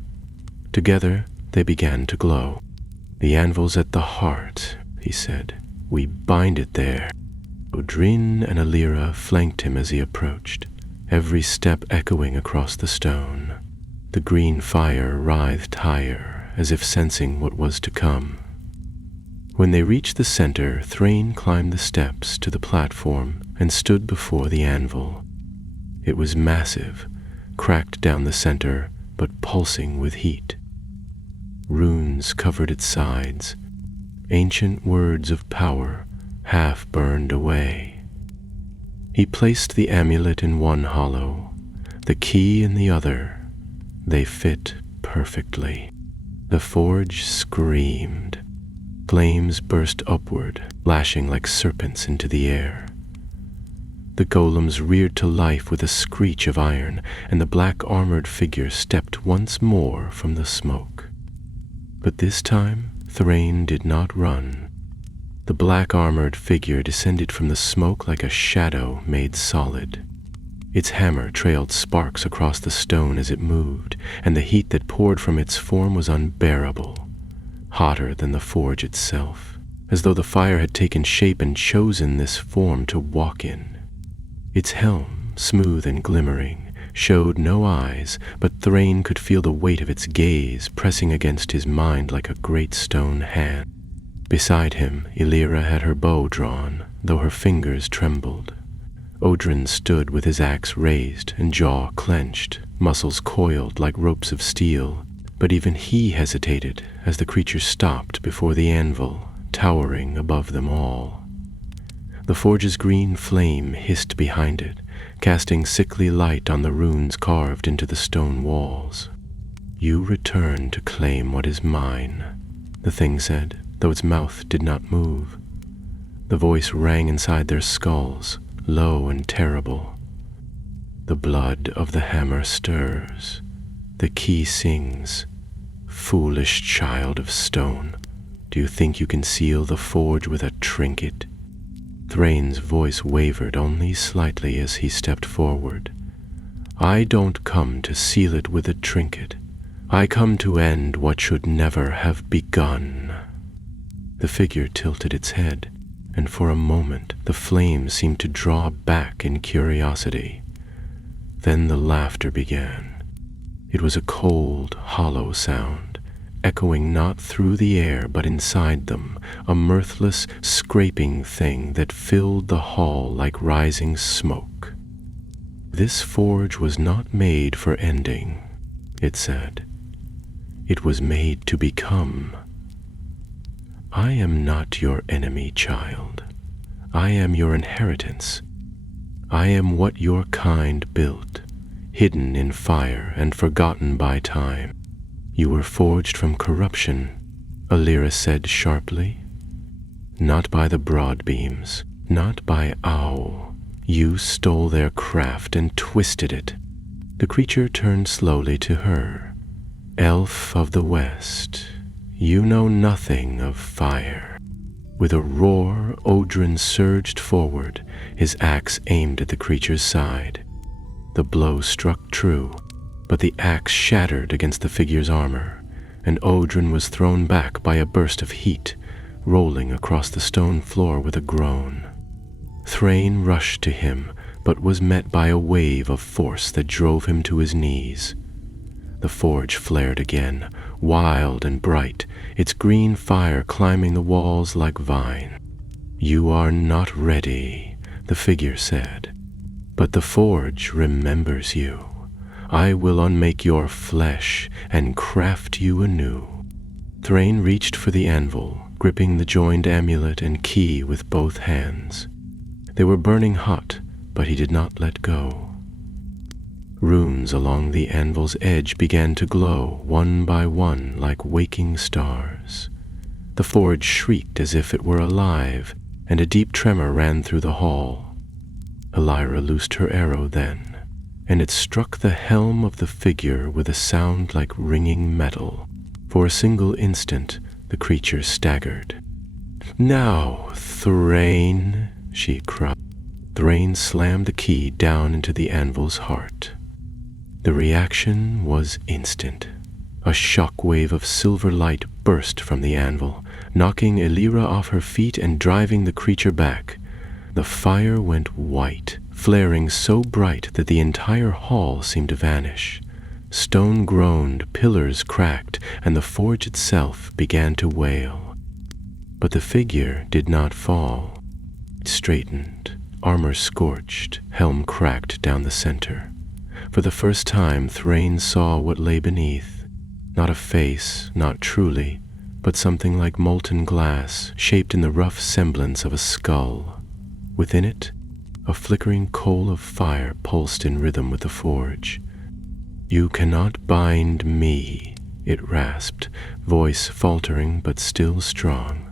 Together they began to glow. The anvil's at the heart, he said. We bind it there. Odrin and Illyra flanked him as he approached, every step echoing across the stone. The green fire writhed higher, as if sensing what was to come. When they reached the center, Thrain climbed the steps to the platform and stood before the anvil. It was massive, cracked down the center, but pulsing with heat. Runes covered its sides, ancient words of power half burned away. He placed the amulet in one hollow, the key in the other. They fit perfectly. The forge screamed. Flames burst upward, lashing like serpents into the air. The golems reared to life with a screech of iron, and the black-armored figure stepped once more from the smoke. But this time, Thrain did not run. The black-armored figure descended from the smoke like a shadow made solid. Its hammer trailed sparks across the stone as it moved, and the heat that poured from its form was unbearable, hotter than the forge itself, as though the fire had taken shape and chosen this form to walk in. Its helm, smooth and glimmering, showed no eyes, but Thrain could feel the weight of its gaze pressing against his mind like a great stone hand. Beside him, Illyra had her bow drawn, though her fingers trembled. Odrin stood with his axe raised and jaw clenched, muscles coiled like ropes of steel, but even he hesitated as the creature stopped before the anvil, towering above them all. The forge's green flame hissed behind it, casting sickly light on the runes carved into the stone walls. "You return to claim what is mine," the thing said, though its mouth did not move. The voice rang inside their skulls, low and terrible. "The blood of the hammer stirs. The key sings. Foolish child of stone, do you think you can seal the forge with a trinket?" Thrain's voice wavered only slightly as he stepped forward. "I don't come to seal it with a trinket. I come to end what should never have begun." The figure tilted its head, and for a moment the flame seemed to draw back in curiosity. Then the laughter began. It was a cold, hollow sound, echoing not through the air but inside them, a mirthless, scraping thing that filled the hall like rising smoke. "This forge was not made for ending," it said. "It was made to become. I am not your enemy, child. I am your inheritance. I am what your kind built, hidden in fire and forgotten by time. You were forged from corruption," Illyra said sharply. "Not by the broad beams, not by Owl. You stole their craft and twisted it." The creature turned slowly to her. "Elf of the West, you know nothing of fire." With a roar, Odrin surged forward, his axe aimed at the creature's side. The blow struck true, but the axe shattered against the figure's armor, and Odrin was thrown back by a burst of heat, rolling across the stone floor with a groan. Thrain rushed to him, but was met by a wave of force that drove him to his knees. The forge flared again, wild and bright, its green fire climbing the walls like vine. "You are not ready," the figure said, "but the forge remembers you. I will unmake your flesh and craft you anew." Thrain reached for the anvil, gripping the joined amulet and key with both hands. They were burning hot, but he did not let go. Runes along the anvil's edge began to glow, one by one, like waking stars. The forge shrieked as if it were alive, and a deep tremor ran through the hall. Illyra loosed her arrow then, and it struck the helm of the figure with a sound like ringing metal. For a single instant, the creature staggered. "Now, Thrain," she cried. Thrain slammed the key down into the anvil's heart. The reaction was instant. A shock wave of silver light burst from the anvil, knocking Illyra off her feet and driving the creature back. The fire went white, flaring so bright that the entire hall seemed to vanish. Stone groaned, pillars cracked, and the forge itself began to wail. But the figure did not fall. It straightened, armor scorched, helm cracked down the center. For the first time, Thrain saw what lay beneath. Not a face, not truly, but something like molten glass, shaped in the rough semblance of a skull. Within it, a flickering coal of fire pulsed in rhythm with the forge. "You cannot bind me," it rasped, voice faltering but still strong.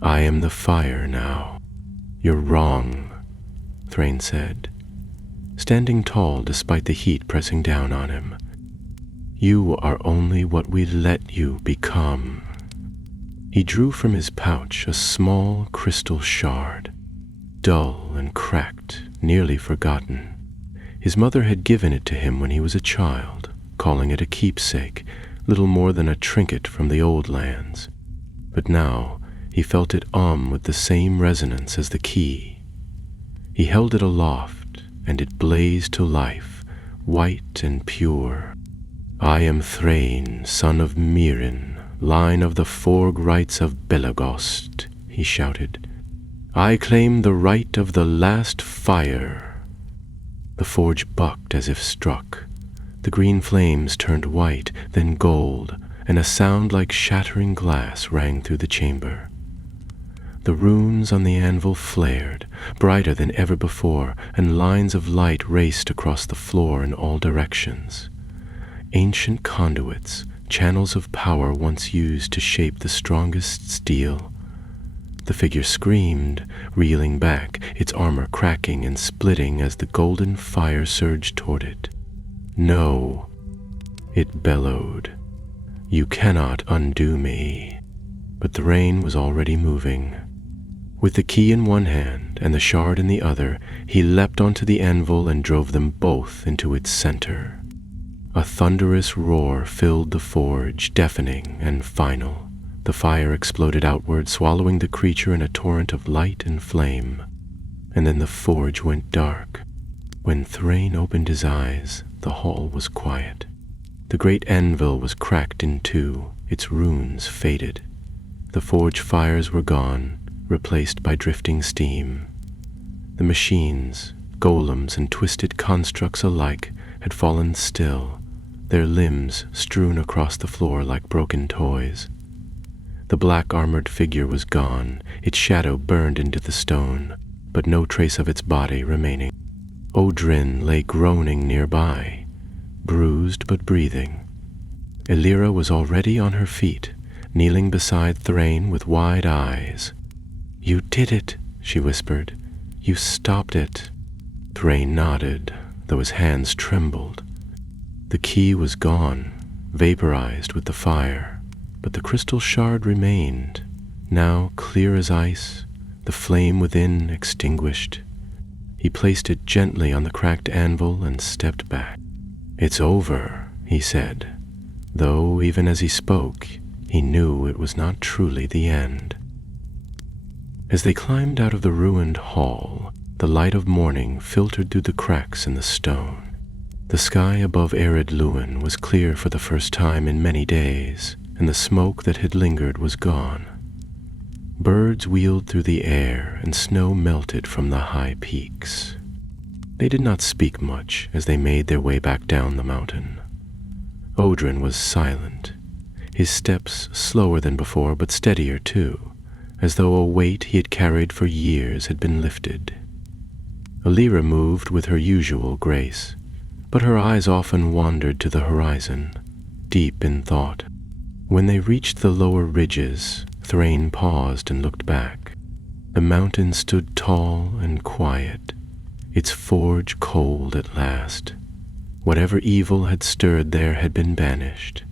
"I am the fire now." "You're wrong," Thrain said, standing tall despite the heat pressing down on him. "You are only what we let you become." He drew from his pouch a small crystal shard, dull and cracked, nearly forgotten. His mother had given it to him when he was a child, calling it a keepsake, little more than a trinket from the old lands. But now he felt it with the same resonance as the key. He held it aloft, and it blazed to life, white and pure. "I am Thrain, son of Mirin, line of the Forgrights of Belegost," he shouted. "I claim the right of the last fire." The forge bucked as if struck. The green flames turned white, then gold, and a sound like shattering glass rang through the chamber. The runes on the anvil flared, brighter than ever before, and lines of light raced across the floor in all directions. Ancient conduits, channels of power once used to shape the strongest steel. The figure screamed, reeling back, its armor cracking and splitting as the golden fire surged toward it. "No," it bellowed. "You cannot undo me." But the rain was already moving. With the key in one hand and the shard in the other, he leapt onto the anvil and drove them both into its center. A thunderous roar filled the forge, deafening and final. The fire exploded outward, swallowing the creature in a torrent of light and flame. And then the forge went dark. When Thrain opened his eyes, the hall was quiet. The great anvil was cracked in two, its runes faded. The forge fires were gone, replaced by drifting steam. The machines, golems and twisted constructs alike, had fallen still, their limbs strewn across the floor like broken toys. The black-armored figure was gone, its shadow burned into the stone, but no trace of its body remaining. Odrin lay groaning nearby, bruised but breathing. Elira was already on her feet, kneeling beside Thrain with wide eyes. "You did it," she whispered. "You stopped it." Thrain nodded, though his hands trembled. The key was gone, vaporized with the fire, but the crystal shard remained, now clear as ice, the flame within extinguished. He placed it gently on the cracked anvil and stepped back. "It's over," he said, though even as he spoke, he knew it was not truly the end. As they climbed out of the ruined hall, the light of morning filtered through the cracks in the stone. The sky above arid Luin was clear for the first time in many days, and the smoke that had lingered was gone. Birds wheeled through the air, and snow melted from the high peaks. They did not speak much as they made their way back down the mountain. Odrin was silent, his steps slower than before, but steadier too, as though a weight he had carried for years had been lifted. Elira moved with her usual grace, but her eyes often wandered to the horizon, deep in thought. When they reached the lower ridges, Thrain paused and looked back. The mountain stood tall and quiet, its forge cold at last. Whatever evil had stirred there had been banished,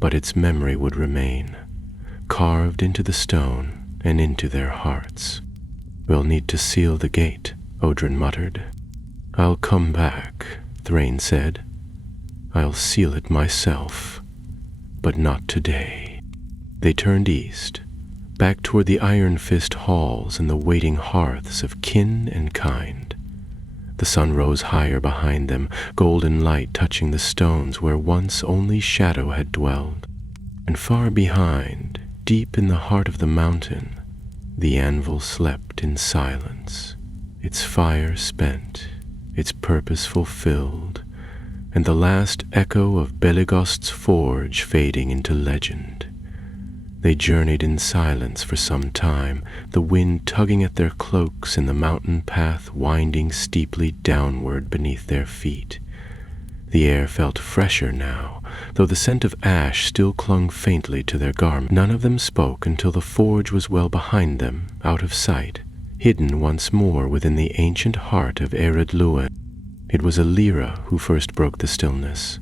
but its memory would remain, carved into the stone and into their hearts. "We'll need to seal the gate," Odrin muttered. "I'll come back," Thrain said. "I'll seal it myself, but not today." They turned east, back toward the Iron Fist halls and the waiting hearths of kin and kind. The sun rose higher behind them, golden light touching the stones where once only shadow had dwelled. And far behind, deep in the heart of the mountain, the anvil slept in silence, its fire spent, its purpose fulfilled, and the last echo of Belegost's forge fading into legend. They journeyed in silence for some time, the wind tugging at their cloaks and the mountain path winding steeply downward beneath their feet. The air felt fresher now, though the scent of ash still clung faintly to their garments. None of them spoke until the forge was well behind them, out of sight, hidden once more within the ancient heart of arid Luin. It was Elira who first broke the stillness.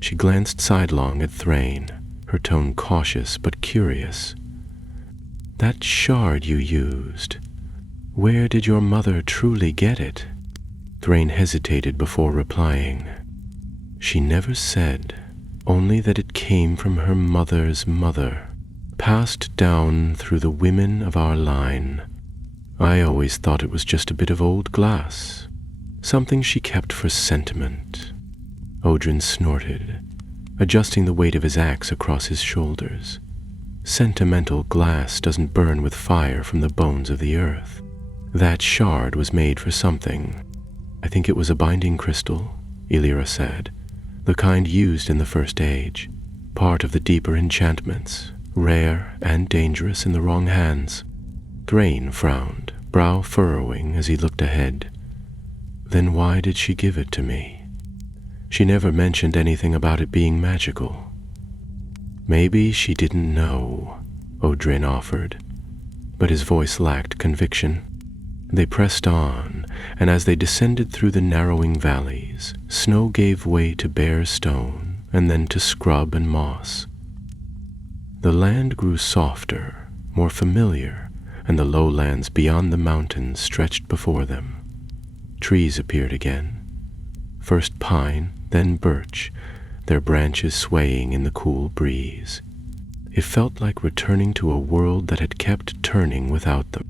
She glanced sidelong at Thrain, her tone cautious but curious. That shard you used, where did your mother truly get it? Thrain hesitated before replying. She never said, only that it came from her mother's mother, passed down through the women of our line. I always thought it was just a bit of old glass, something she kept for sentiment. Odrin snorted, adjusting the weight of his axe across his shoulders. Sentimental glass doesn't burn with fire from the bones of the earth. That shard was made for something. I think it was a binding crystal, Elira said, the kind used in the First Age, part of the deeper enchantments, rare and dangerous in the wrong hands. Thrain frowned, brow furrowing as he looked ahead. Then why did she give it to me? She never mentioned anything about it being magical. Maybe she didn't know, Odrin offered, but his voice lacked conviction. They pressed on, and as they descended through the narrowing valleys, snow gave way to bare stone and then to scrub and moss. The land grew softer, more familiar, and the lowlands beyond the mountains stretched before them. Trees appeared again, first pine, then birch, their branches swaying in the cool breeze. It felt like returning to a world that had kept turning without them.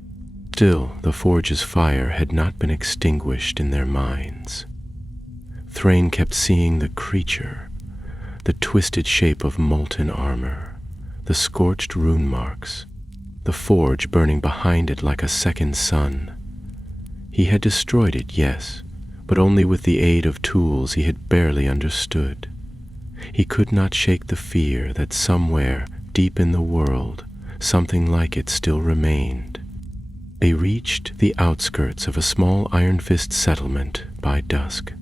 Still, the forge's fire had not been extinguished in their minds. Thrain kept seeing the creature, the twisted shape of molten armor, the scorched rune marks, the forge burning behind it like a second sun. He had destroyed it, yes, but only with the aid of tools he had barely understood. He could not shake the fear that somewhere deep in the world something like it still remained. They reached the outskirts of a small Iron Fist settlement by dusk.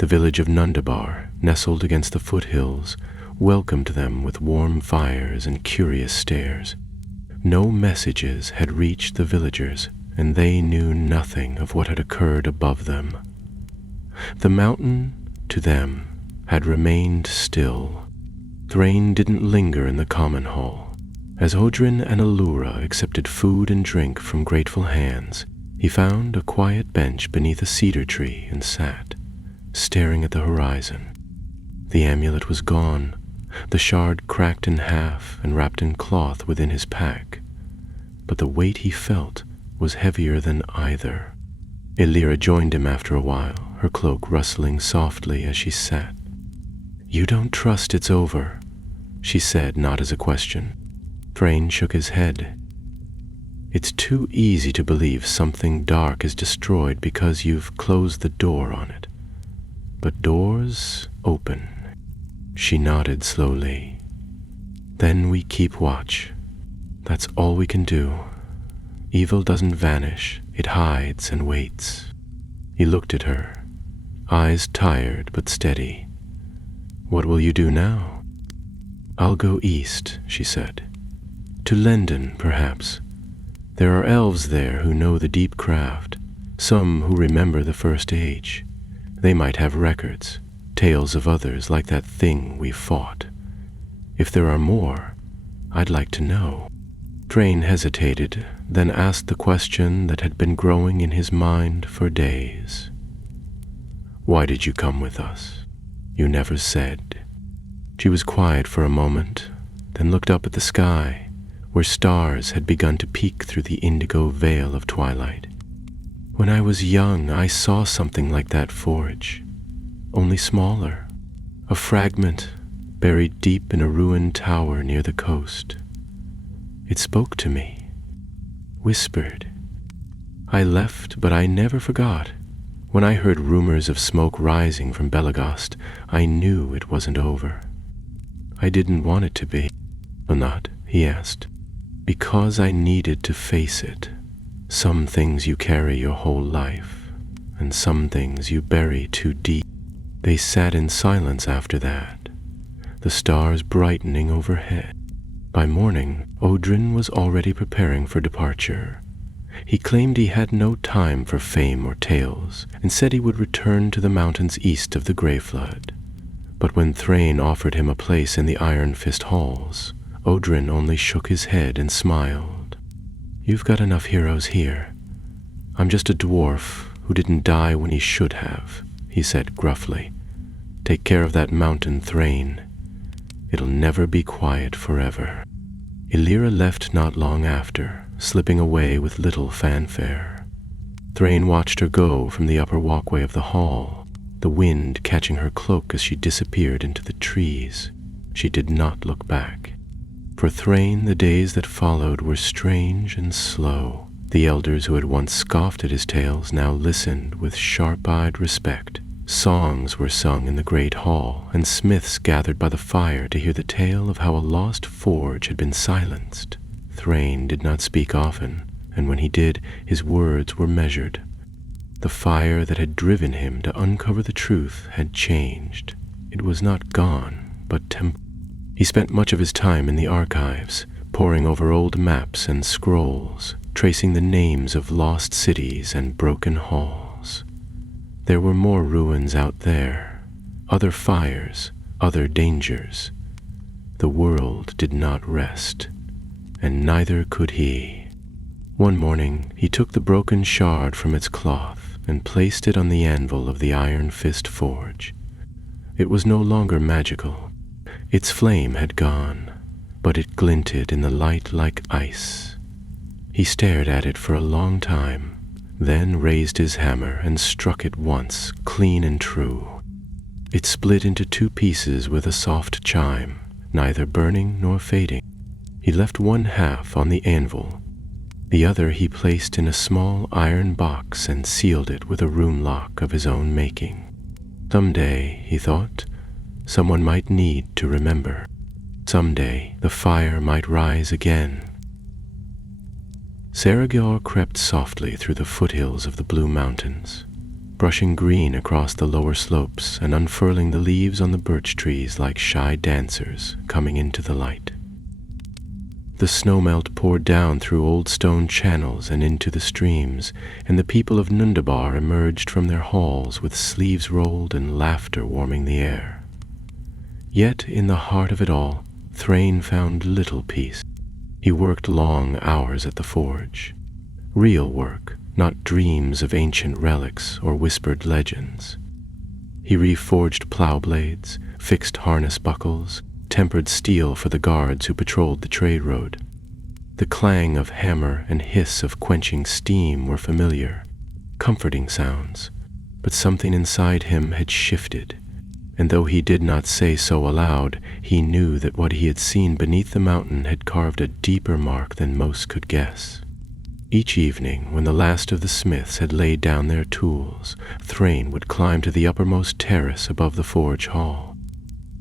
The village of Nundabar, nestled against the foothills, welcomed them with warm fires and curious stares. No messages had reached the villagers, and they knew nothing of what had occurred above them. The mountain, to them, had remained still. Thrain didn't linger in the common hall. As Odrin and Allura accepted food and drink from grateful hands, he found a quiet bench beneath a cedar tree and sat, staring at the horizon. The amulet was gone, the shard cracked in half and wrapped in cloth within his pack, but the weight he felt was heavier than either. Elira joined him after a while, her cloak rustling softly as she sat. "You don't trust it's over," she said, not as a question. Thrain shook his head. "It's too easy to believe something dark is destroyed because you've closed the door on it. But doors open." She nodded slowly. "Then we keep watch. That's all we can do. Evil doesn't vanish, it hides and waits." He looked at her, eyes tired but steady. "What will you do now?" "I'll go east," she said. "To Lendon, perhaps. There are elves there who know the deep craft, some who remember the First Age. They might have records, tales of others like that thing we fought. If there are more, I'd like to know." Thrain hesitated, then asked the question that had been growing in his mind for days. "Why did you come with us? You never said." She was quiet for a moment, then looked up at the sky, where stars had begun to peek through the indigo veil of twilight. "When I was young, I saw something like that forge, only smaller, a fragment buried deep in a ruined tower near the coast. It spoke to me, whispered. I left, but I never forgot. When I heard rumors of smoke rising from Belegost, I knew it wasn't over. I didn't want it to be." "Why not?" he asked. "Because I needed to face it. Some things you carry your whole life, and some things you bury too deep." They sat in silence after that, the stars brightening overhead. By morning, Odrin was already preparing for departure. He claimed he had no time for fame or tales, and said he would return to the mountains east of the Grey Flood. But when Thrain offered him a place in the Iron Fist halls, Odrin only shook his head and smiled. You've got enough heroes here. I'm just a dwarf who didn't die when he should have," he said gruffly. "Take care of that mountain, Thrain. It'll never be quiet forever." Elira left not long after, slipping away with little fanfare. Thrain watched her go from the upper walkway of the hall, the wind catching her cloak as she disappeared into the trees. She did not look back. For Thrain, the days that followed were strange and slow. The elders who had once scoffed at his tales now listened with sharp-eyed respect. Songs were sung in the great hall, and smiths gathered by the fire to hear the tale of how a lost forge had been silenced. Thrain did not speak often, and when he did, his words were measured. The fire that had driven him to uncover the truth had changed. It was not gone, but temporary. He spent much of his time in the archives, poring over old maps and scrolls, tracing the names of lost cities and broken halls. There were more ruins out there, other fires, other dangers. The world did not rest, and neither could he. One morning he took the broken shard from its cloth and placed it on the anvil of the Iron Fist forge. It was no longer magical. Its flame had gone, but it glinted in the light like ice. He stared at it for a long time, then raised his hammer and struck it once, clean and true. It split into 2 pieces with a soft chime, neither burning nor fading. He left one half on the anvil. The other he placed in a small iron box and sealed it with a rune lock of his own making. Someday, he thought, someone might need to remember. Someday the fire might rise again. Saragor crept softly through the foothills of the Blue Mountains, brushing green across the lower slopes and unfurling the leaves on the birch trees like shy dancers coming into the light. The snowmelt poured down through old stone channels and into the streams, and the people of Nundabar emerged from their halls with sleeves rolled and laughter warming the air. Yet in the heart of it all, Thrain found little peace. He worked long hours at the forge. Real work, not dreams of ancient relics or whispered legends. He reforged plow blades, fixed harness buckles, tempered steel for the guards who patrolled the trade road. The clang of hammer and hiss of quenching steam were familiar, comforting sounds, but something inside him had shifted, and though he did not say so aloud, he knew that what he had seen beneath the mountain had carved a deeper mark than most could guess. Each evening, when the last of the smiths had laid down their tools, Thrain would climb to the uppermost terrace above the forge hall.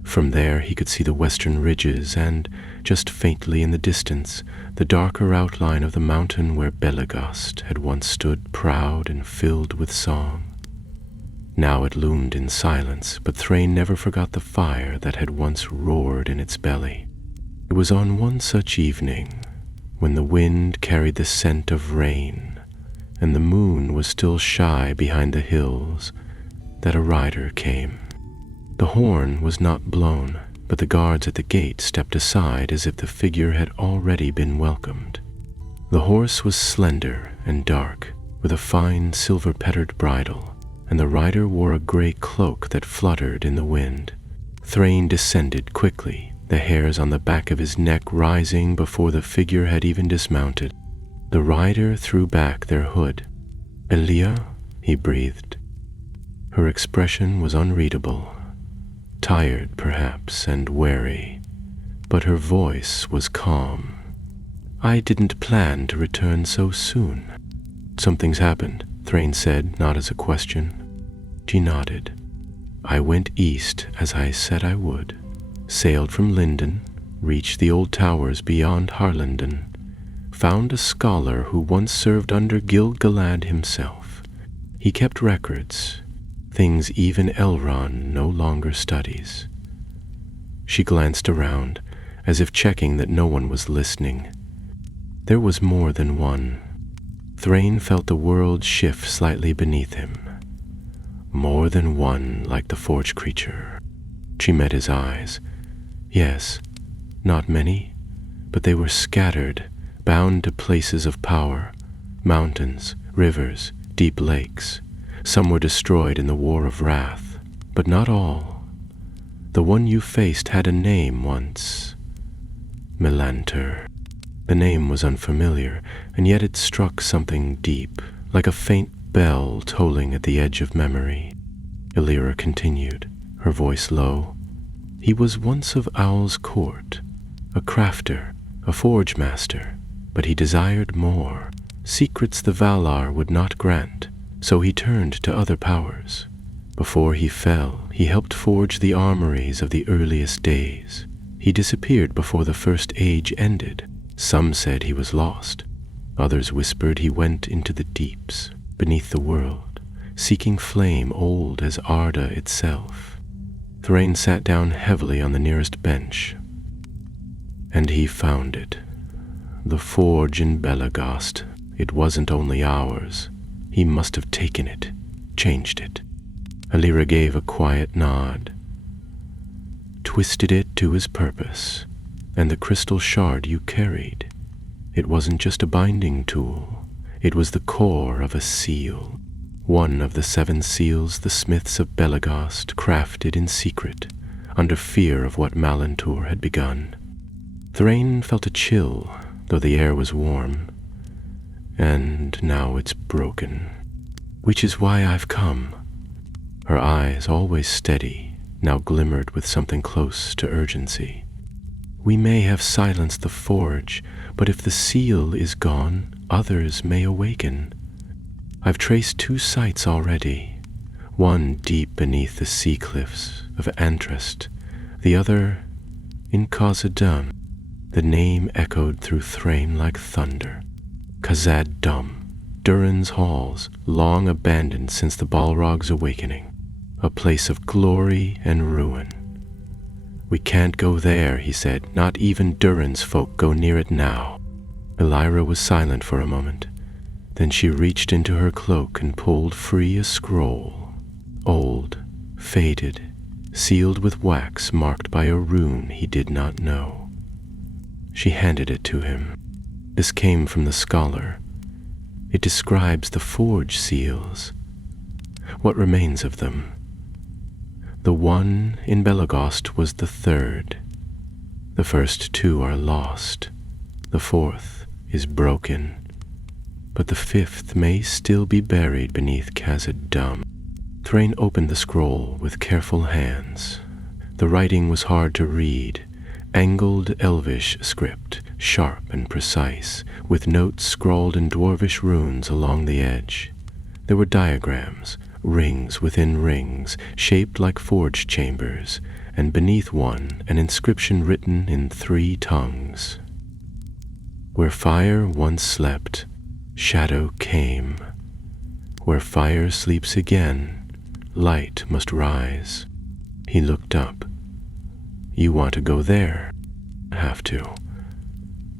From there he could see the western ridges and, just faintly in the distance, the darker outline of the mountain where Belegost had once stood proud and filled with song. Now it loomed in silence, but Thrain never forgot the fire that had once roared in its belly. It was on one such evening, when the wind carried the scent of rain, and the moon was still shy behind the hills, that a rider came. The horn was not blown, but the guards at the gate stepped aside as if the figure had already been welcomed. The horse was slender and dark, with a fine silver-pettered bridle, and the rider wore a gray cloak that fluttered in the wind. Thrain descended quickly, the hairs on the back of his neck rising before the figure had even dismounted. The rider threw back their hood. "Elia?" he breathed. Her expression was unreadable. Tired, perhaps, and wary, but her voice was calm. "I didn't plan to return so soon." "Something's happened," Thrain said, not as a question. She nodded. "I went east as I said I would, sailed from Linden, reached the old towers beyond Harlanden, found a scholar who once served under Gil-galad himself. He kept records, things even Elrond no longer studies." She glanced around, as if checking that no one was listening. There was more than one. Thrain felt the world shift slightly beneath him. More than one like the forge creature. She met his eyes. Yes, not many, but they were scattered, bound to places of power, mountains, rivers, deep lakes. Some were destroyed in the war of wrath, but not all. The one you faced had a name once, Melanter. The name was unfamiliar, and yet it struck something deep, like a faint bell tolling at the edge of memory. Illyra continued, her voice low. He was once of Owl's court, a crafter, a forge master, but he desired more, secrets the Valar would not grant, so he turned to other powers. Before he fell, he helped forge the armories of the earliest days. He disappeared before the First Age ended. Some said he was lost. Others whispered he went into the deeps, beneath the world, seeking flame old as Arda itself. Thrain sat down heavily on the nearest bench. And he found it. The forge in Belegost. It wasn't only ours. He must have taken it, changed it. Illyra gave a quiet nod. Twisted it to his purpose, and the crystal shard you carried. It wasn't just a binding tool. It was the core of a seal. One of the 7 seals the smiths of Belegost crafted in secret, under fear of what Melantur had begun. Thrain felt a chill, though the air was warm. And now it's broken. Which is why I've come. Her eyes, always steady, now glimmered with something close to urgency. We may have silenced the forge, but if the seal is gone, others may awaken. I've traced 2 sites already, one deep beneath the sea cliffs of Antrest, the other in Khazad-dûm. The name echoed through Thrain like thunder. Khazad-dûm, Durin's halls, long abandoned since the Balrog's awakening, a place of glory and ruin. We can't go there, he said. Not even Durin's folk go near it now. Illyra was silent for a moment. Then she reached into her cloak and pulled free a scroll. Old, faded, sealed with wax marked by a rune he did not know. She handed it to him. This came from the scholar. It describes the forge seals. What remains of them? The one in Belegost was the 3rd. The first 2 are lost. The 4th is broken. But the 5th may still be buried beneath Khazad-dûm. Thrain opened the scroll with careful hands. The writing was hard to read. Angled Elvish script, sharp and precise, with notes scrawled in dwarvish runes along the edge. There were diagrams, rings within rings, shaped like forge chambers, and beneath one an inscription written in 3 tongues. Where fire once slept, shadow came. Where fire sleeps again, light must rise. He looked up. You want to go there? Have to.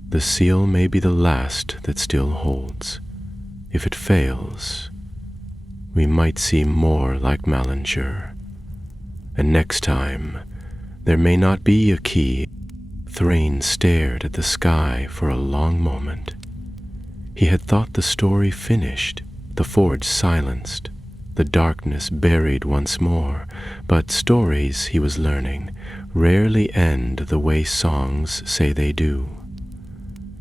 The seal may be the last that still holds. If it fails, we might see more like Melantur. And next time, there may not be a key. Thrain stared at the sky for a long moment. He had thought the story finished, the forge silenced, the darkness buried once more, but stories, he was learning, rarely end the way songs say they do.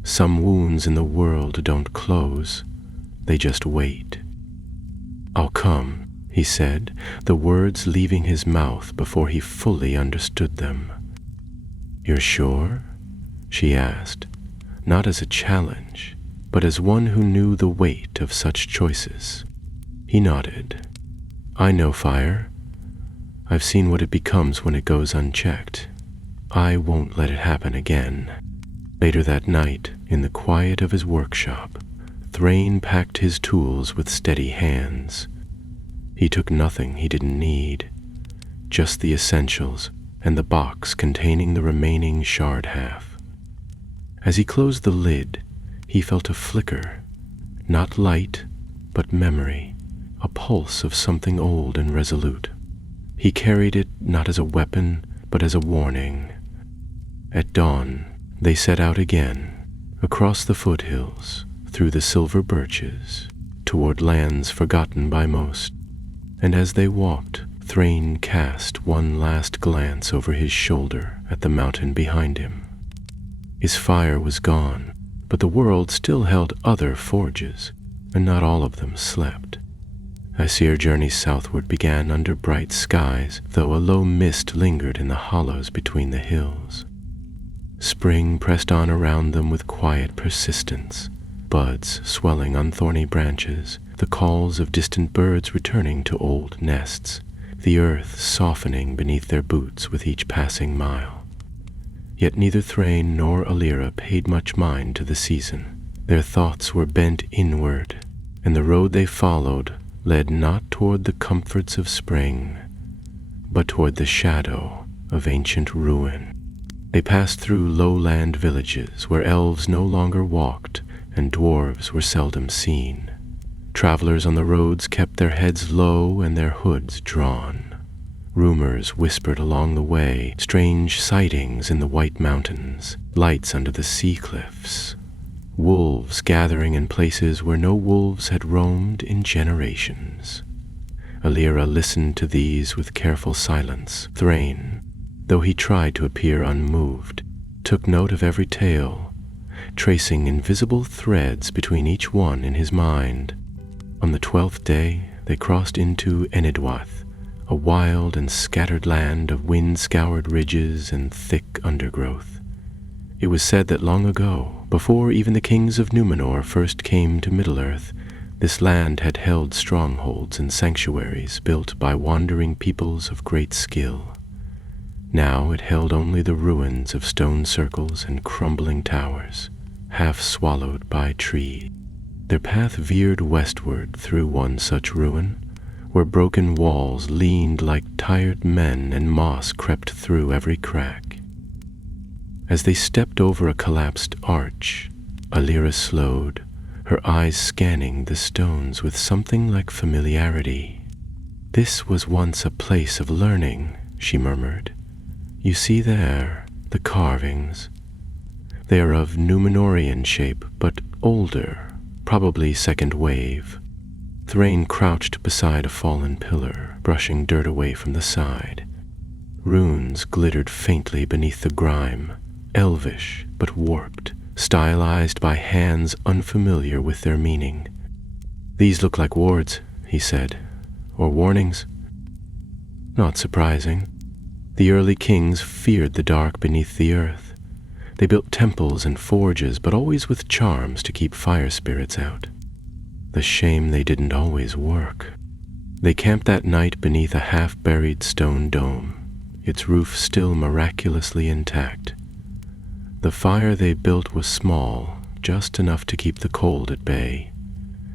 Some wounds in the world don't close, they just wait. I'll come, he said, the words leaving his mouth before he fully understood them. You're sure? She asked, not as a challenge, but as one who knew the weight of such choices. He nodded. I know fire. I've seen what it becomes when it goes unchecked. I won't let it happen again. Later that night, in the quiet of his workshop, Thrain packed his tools with steady hands. He took nothing he didn't need, just the essentials and the box containing the remaining shard half. As he closed the lid, he felt a flicker, not light, but memory, a pulse of something old and resolute. He carried it not as a weapon, but as a warning. At dawn, they set out again, across the foothills, through the silver birches, toward lands forgotten by most. And as they walked, Thrain cast one last glance over his shoulder at the mountain behind him. His fire was gone, but the world still held other forges, and not all of them slept. Aesir's journey southward began under bright skies, though a low mist lingered in the hollows between the hills. Spring pressed on around them with quiet persistence, buds swelling on thorny branches, the calls of distant birds returning to old nests, the earth softening beneath their boots with each passing mile. Yet neither Thrain nor Alira paid much mind to the season. Their thoughts were bent inward, and the road they followed led not toward the comforts of spring, but toward the shadow of ancient ruin. They passed through lowland villages where elves no longer walked and dwarves were seldom seen. Travelers on the roads kept their heads low and their hoods drawn. Rumors whispered along the way, strange sightings in the White Mountains, lights under the sea cliffs, wolves gathering in places where no wolves had roamed in generations. Alira listened to these with careful silence. Thrain, though he tried to appear unmoved, took note of every tale, tracing invisible threads between each one in his mind. On the 12th day, they crossed into Enidwath, a wild and scattered land of wind-scoured ridges and thick undergrowth. It was said that long ago, before even the kings of Númenor first came to Middle-earth, this land had held strongholds and sanctuaries built by wandering peoples of great skill. Now it held only the ruins of stone circles and crumbling towers, half swallowed by trees. Their path veered westward through one such ruin, where broken walls leaned like tired men and moss crept through every crack. As they stepped over a collapsed arch, Alira slowed, her eyes scanning the stones with something like familiarity. "This was once a place of learning," she murmured. "You see there, the carvings. They are of Númenorian shape, but older, probably second wave." Thrain crouched beside a fallen pillar, brushing dirt away from the side. Runes glittered faintly beneath the grime, elvish but warped, stylized by hands unfamiliar with their meaning. "These look like wards," he said, "or warnings." Not surprising. The early kings feared the dark beneath the earth. They built temples and forges, but always with charms to keep fire spirits out. The shame they didn't always work. They camped that night beneath a half-buried stone dome, its roof still miraculously intact. The fire they built was small, just enough to keep the cold at bay,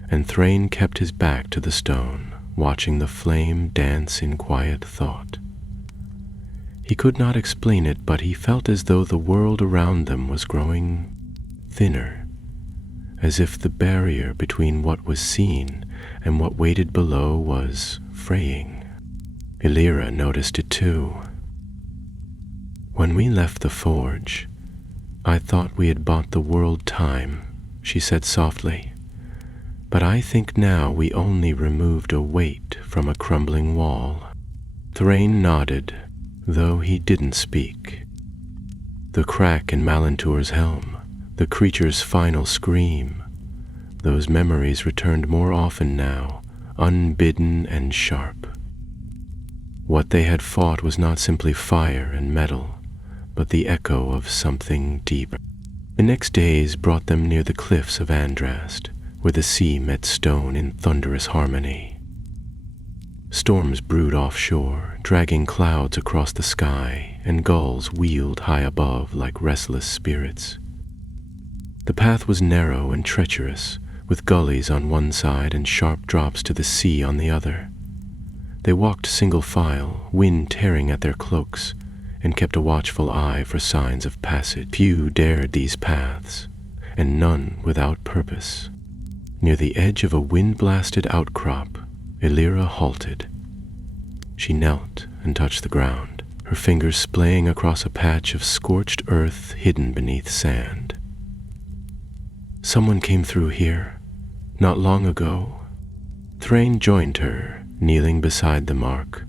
and Thrain kept his back to the stone, watching the flame dance in quiet thought. He could not explain it, but he felt as though the world around them was growing thinner, as if the barrier between what was seen and what waited below was fraying. Alira noticed it too. "When we left the forge, I thought we had bought the world time," she said softly. "But I think now we only removed a weight from a crumbling wall." Thrain nodded, though he didn't speak. The crack in Malantur's helm, the creature's final scream, those memories returned more often now, unbidden and sharp. What they had fought was not simply fire and metal, but the echo of something deeper. The next days brought them near the cliffs of Andrast, where the sea met stone in thunderous harmony. Storms brewed offshore, dragging clouds across the sky, and gulls wheeled high above like restless spirits. The path was narrow and treacherous, with gullies on one side and sharp drops to the sea on the other. They walked single file, wind tearing at their cloaks, and kept a watchful eye for signs of passage. Few dared these paths, and none without purpose. Near the edge of a wind-blasted outcrop, Alira halted. She knelt and touched the ground, her fingers splaying across a patch of scorched earth hidden beneath sand. Someone came through here, not long ago. Thrain joined her, kneeling beside the mark.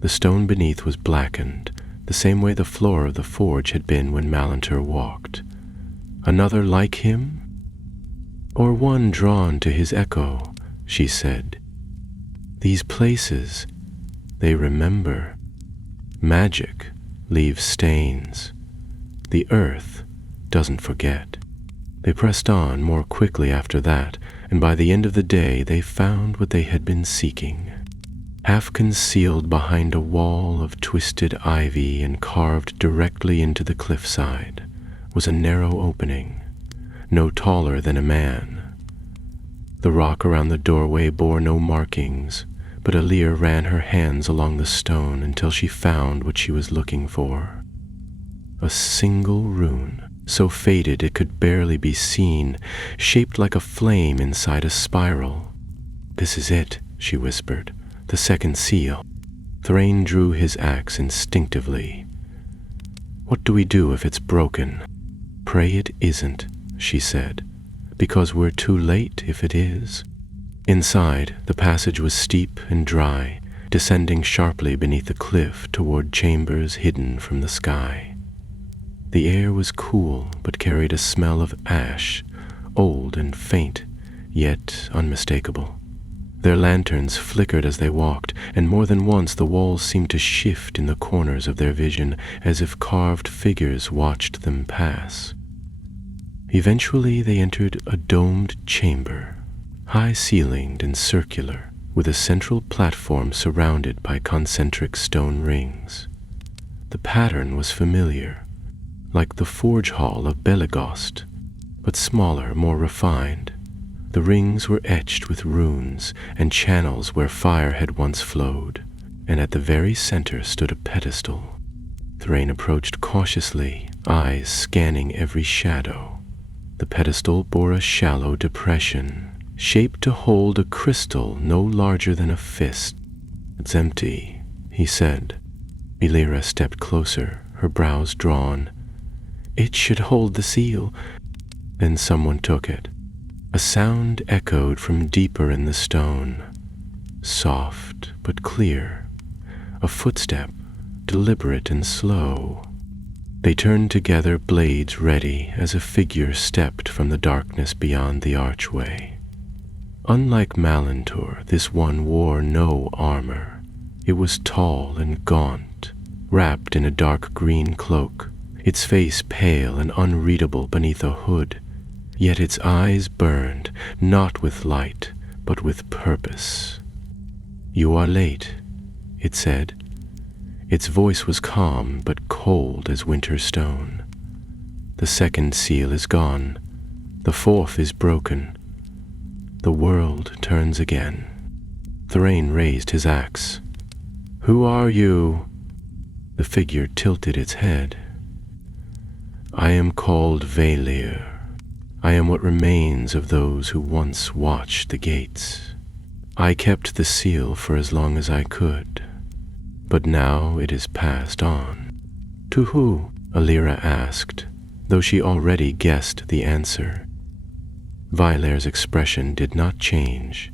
The stone beneath was blackened, the same way the floor of the forge had been when Malantur walked. Another like him? Or one drawn to his echo, she said. These places, they remember. Magic leaves stains. The earth doesn't forget. They pressed on more quickly after that, and by the end of the day they found what they had been seeking. Half concealed behind a wall of twisted ivy and carved directly into the cliffside was a narrow opening, no taller than a man. The rock around the doorway bore no markings, but Alir ran her hands along the stone until she found what she was looking for. A single rune, so faded it could barely be seen, shaped like a flame inside a spiral. "This is it," she whispered, "the second seal." Thrain drew his axe instinctively. "What do we do if it's broken?" "Pray it isn't," she said, "because we're too late if it is." Inside, the passage was steep and dry, descending sharply beneath the cliff toward chambers hidden from the sky. The air was cool, but carried a smell of ash, old and faint, yet unmistakable. Their lanterns flickered as they walked, and more than once the walls seemed to shift in the corners of their vision, as if carved figures watched them pass. Eventually they entered a domed chamber, high-ceilinged and circular, with a central platform surrounded by concentric stone rings. The pattern was familiar, like the forge hall of Belegost, but smaller, more refined. The rings were etched with runes and channels where fire had once flowed, and at the very center stood a pedestal. Thrain approached cautiously, eyes scanning every shadow. The pedestal bore a shallow depression, shaped to hold a crystal no larger than a fist. "It's empty," he said. Elira stepped closer, her brows drawn. "It should hold the seal." Then someone took it. A sound echoed from deeper in the stone, soft but clear. A footstep, deliberate and slow. They turned together, blades ready, as a figure stepped from the darkness beyond the archway. Unlike Malantur, this one wore no armor. It was tall and gaunt, wrapped in a dark green cloak, its face pale and unreadable beneath a hood. Yet its eyes burned, not with light, but with purpose. "You are late," it said. Its voice was calm, but cold as winter stone. "The second seal is gone. The fourth is broken. The world turns again." Thrain raised his axe. "Who are you?" The figure tilted its head. "I am called Valir. I am what remains of those who once watched the gates. I kept the seal for as long as I could, but now it is passed on." "To who?" Alira asked, though she already guessed the answer. Valar's expression did not change.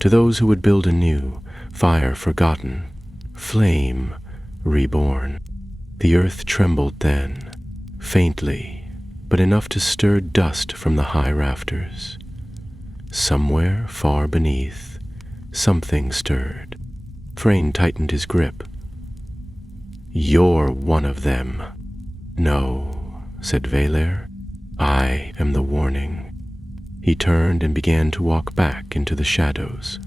"To those who would build anew, fire forgotten, flame reborn." The earth trembled then, faintly, but enough to stir dust from the high rafters. Somewhere far beneath, something stirred. Thrain tightened his grip. "You're one of them." "No," said Valar. "I am the warning." He turned and began to walk back into the shadows.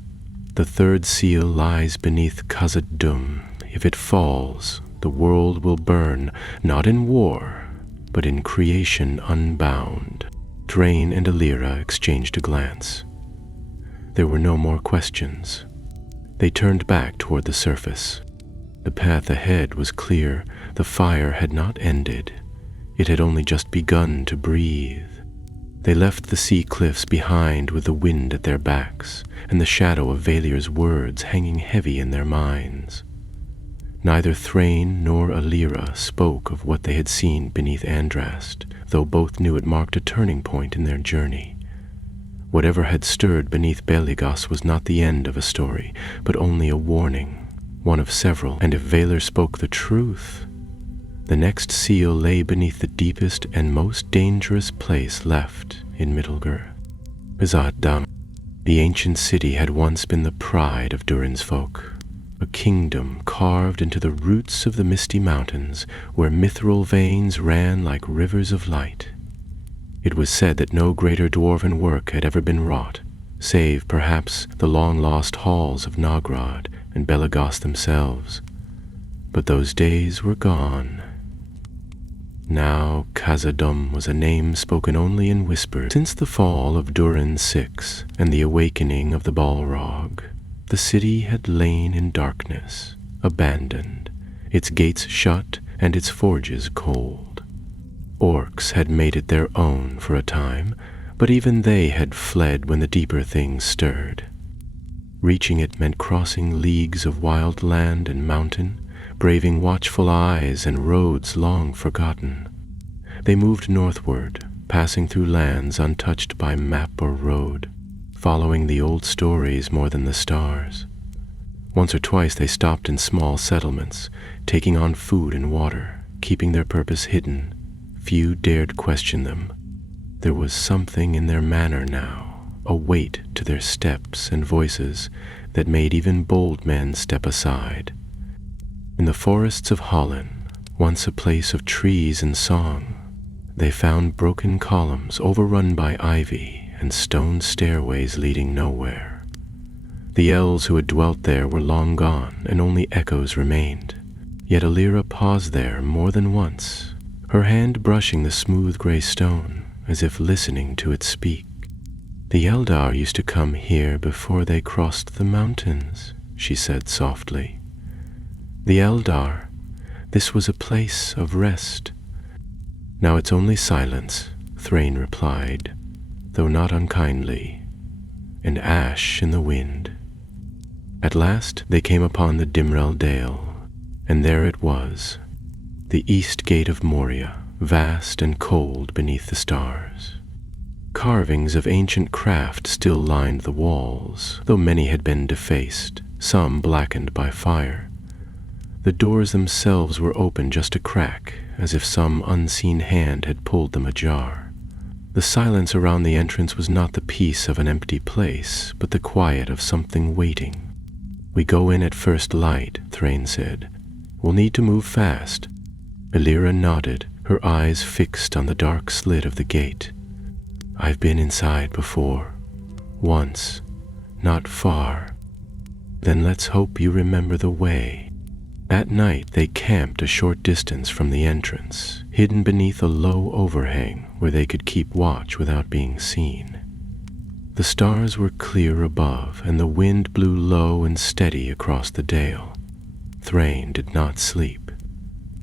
"The third seal lies beneath Khazad-dûm. If it falls, the world will burn, not in war, but in creation unbound." Thrain and Alira exchanged a glance. There were no more questions. They turned back toward the surface. The path ahead was clear. The fire had not ended. It had only just begun to breathe. They left the sea cliffs behind with the wind at their backs and the shadow of Valar's words hanging heavy in their minds. Neither Thrain nor Alira spoke of what they had seen beneath Andrast, though both knew it marked a turning point in their journey. Whatever had stirred beneath Belegost was not the end of a story, but only a warning, one of several, and if Valar spoke the truth, the next seal lay beneath the deepest and most dangerous place left in Middle-earth. Bizad-dam. The ancient city had once been the pride of Durin's folk, a kingdom carved into the roots of the misty mountains where mithril veins ran like rivers of light. It was said that no greater dwarven work had ever been wrought, save perhaps the long-lost halls of Nogrod and Belegost themselves. But those days were gone. Now Khazad-dûm was a name spoken only in whispers. Since the fall of Durin Six and the awakening of the Balrog, the city had lain in darkness, abandoned, its gates shut and its forges cold. Orcs had made it their own for a time, but even they had fled when the deeper things stirred. Reaching it meant crossing leagues of wild land and mountain, braving watchful eyes and roads long forgotten. They moved northward, passing through lands untouched by map or road, following the old stories more than the stars. Once or twice they stopped in small settlements, taking on food and water, keeping their purpose hidden. Few dared question them. There was something in their manner now, a weight to their steps and voices that made even bold men step aside. In the forests of Holland, once a place of trees and song, they found broken columns overrun by ivy and stone stairways leading nowhere. The elves who had dwelt there were long gone, and only echoes remained. Yet Alira paused there more than once, her hand brushing the smooth gray stone, as if listening to it speak. The Eldar used to come here before they crossed the mountains, she said softly. The Eldar, this was a place of rest. Now it's only silence, Thrain replied, though not unkindly, and ash in the wind. At last they came upon the Dimrel Dale, and there it was, the east gate of Moria, vast and cold beneath the stars. Carvings of ancient craft still lined the walls, though many had been defaced, some blackened by fire. The doors themselves were open just a crack, as if some unseen hand had pulled them ajar. The silence around the entrance was not the peace of an empty place, but the quiet of something waiting. We go in at first light, Thrain said. We'll need to move fast. Alira nodded, her eyes fixed on the dark slit of the gate. I've been inside before. Once. Not far. Then let's hope you remember the way. That night they camped a short distance from the entrance, hidden beneath a low overhang where they could keep watch without being seen. The stars were clear above, and the wind blew low and steady across the dale. Thrain did not sleep.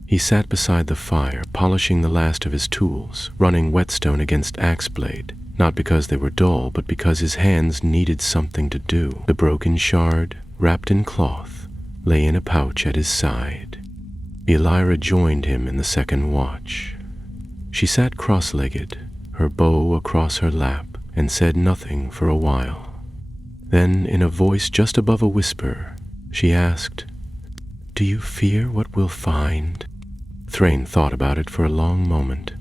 He sat beside the fire, polishing the last of his tools, running whetstone against axe blade, not because they were dull, but because his hands needed something to do. The broken shard, wrapped in cloth, lay in a pouch at his side. Elira joined him in the second watch. She sat cross-legged, her bow across her lap, and said nothing for a while. Then, in a voice just above a whisper, she asked, "Do you fear what we'll find?" Thrain thought about it for a long moment.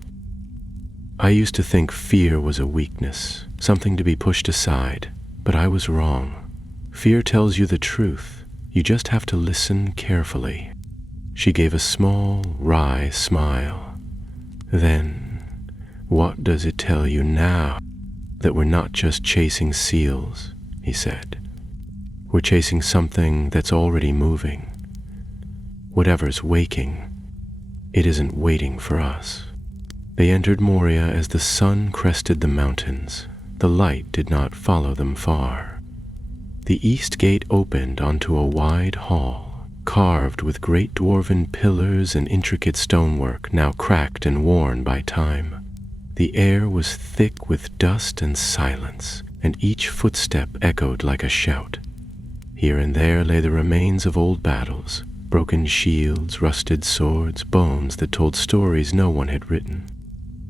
I used to think fear was a weakness, something to be pushed aside, but I was wrong. Fear tells you the truth. You just have to listen carefully. She gave a small, wry smile. Then, what does it tell you now? That we're not just chasing seals, he said. We're chasing something that's already moving. Whatever's waking, it isn't waiting for us. They entered Moria as the sun crested the mountains. The light did not follow them far. The east gate opened onto a wide hall, carved with great dwarven pillars and intricate stonework now cracked and worn by time. The air was thick with dust and silence, and each footstep echoed like a shout. Here and there lay the remains of old battles, broken shields, rusted swords, bones that told stories no one had written.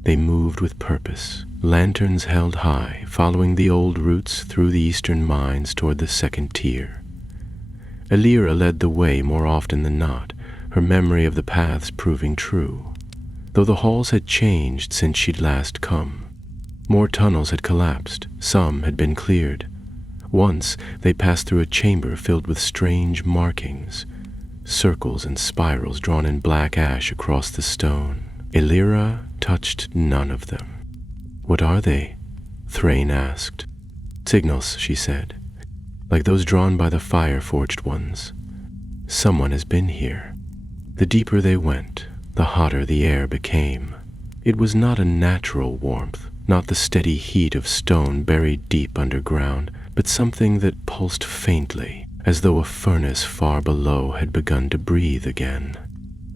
They moved with purpose, lanterns held high, following the old routes through the eastern mines toward the second tier. Elira led the way more often than not, her memory of the paths proving true, though the halls had changed since she'd last come. More tunnels had collapsed, some had been cleared. Once they passed through a chamber filled with strange markings, circles and spirals drawn in black ash across the stone. Elira touched none of them. "What are they?" Thrain asked. "Signals," she said, "like those drawn by the fire-forged ones. Someone has been here." The deeper they went, the hotter the air became. It was not a natural warmth, not the steady heat of stone buried deep underground, but something that pulsed faintly, as though a furnace far below had begun to breathe again.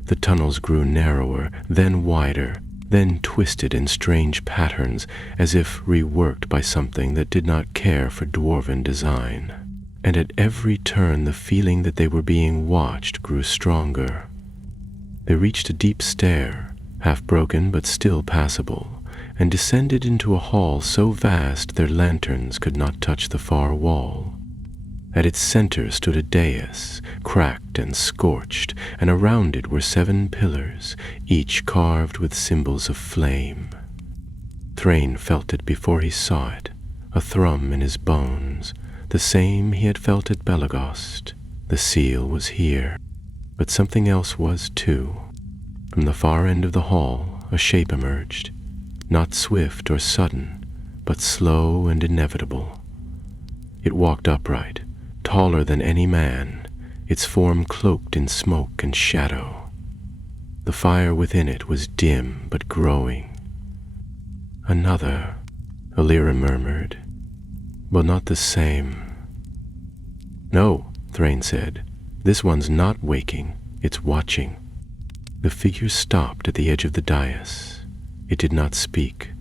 The tunnels grew narrower, then wider, then twisted in strange patterns, as if reworked by something that did not care for dwarven design. And at every turn the feeling that they were being watched grew stronger. They reached a deep stair, half broken but still passable, and descended into a hall so vast their lanterns could not touch the far wall. At its center stood a dais, cracked and scorched, and around it were 7 pillars, each carved with symbols of flame. Thrain felt it before he saw it, a thrum in his bones, the same he had felt at Belegost. The seal was here, but something else was too. From the far end of the hall, a shape emerged, not swift or sudden, but slow and inevitable. It walked upright, taller than any man, its form cloaked in smoke and shadow. The fire within it was dim but growing. "Another," Elira murmured, "but not the same." "No," Thrain said, "this one's not waking, it's watching." The figure stopped at the edge of the dais. It did not speak,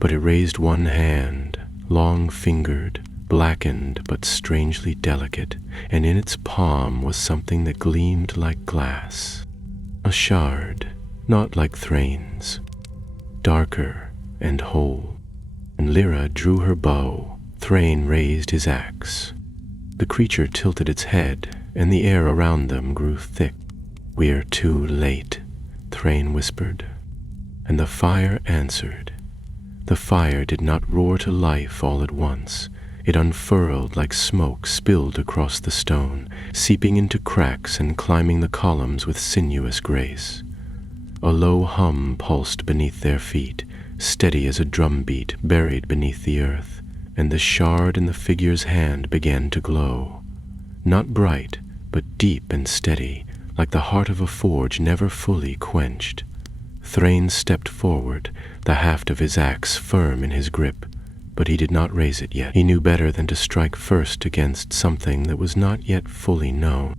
but it raised one hand, long-fingered, blackened but strangely delicate, and in its palm was something that gleamed like glass. A shard, not like Thrain's, darker and whole. And Lyra drew her bow. Thrain raised his axe. The creature tilted its head, and the air around them grew thick. "We're too late," Thrain whispered. And the fire answered. The fire did not roar to life all at once. It unfurled like smoke spilled across the stone, seeping into cracks and climbing the columns with sinuous grace. A low hum pulsed beneath their feet, steady as a drumbeat buried beneath the earth, and the shard in the figure's hand began to glow. Not bright, but deep and steady, like the heart of a forge never fully quenched. Thrain stepped forward, the haft of his axe firm in his grip, but he did not raise it yet. He knew better than to strike first against something that was not yet fully known.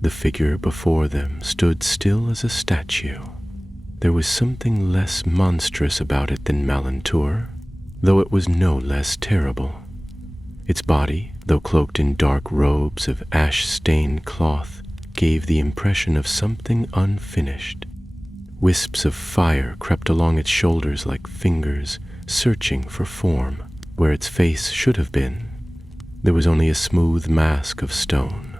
The figure before them stood still as a statue. There was something less monstrous about it than Malantur, though it was no less terrible. Its body, though cloaked in dark robes of ash-stained cloth, gave the impression of something unfinished. Wisps of fire crept along its shoulders like fingers, searching for form. Where its face should have been, there was only a smooth mask of stone,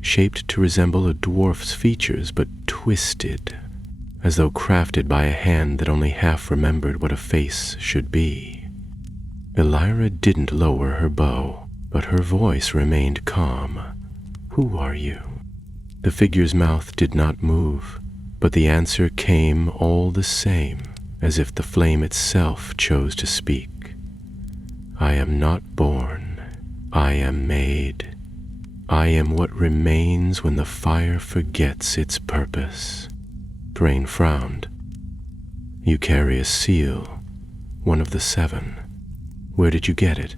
shaped to resemble a dwarf's features but twisted, as though crafted by a hand that only half remembered what a face should be. Elira didn't lower her bow, but her voice remained calm. "Who are you?" The figure's mouth did not move, but the answer came all the same, as if the flame itself chose to speak. "I am not born. I am made. I am what remains when the fire forgets its purpose." Thrain frowned. "You carry a seal, one of the 7. Where did you get it?"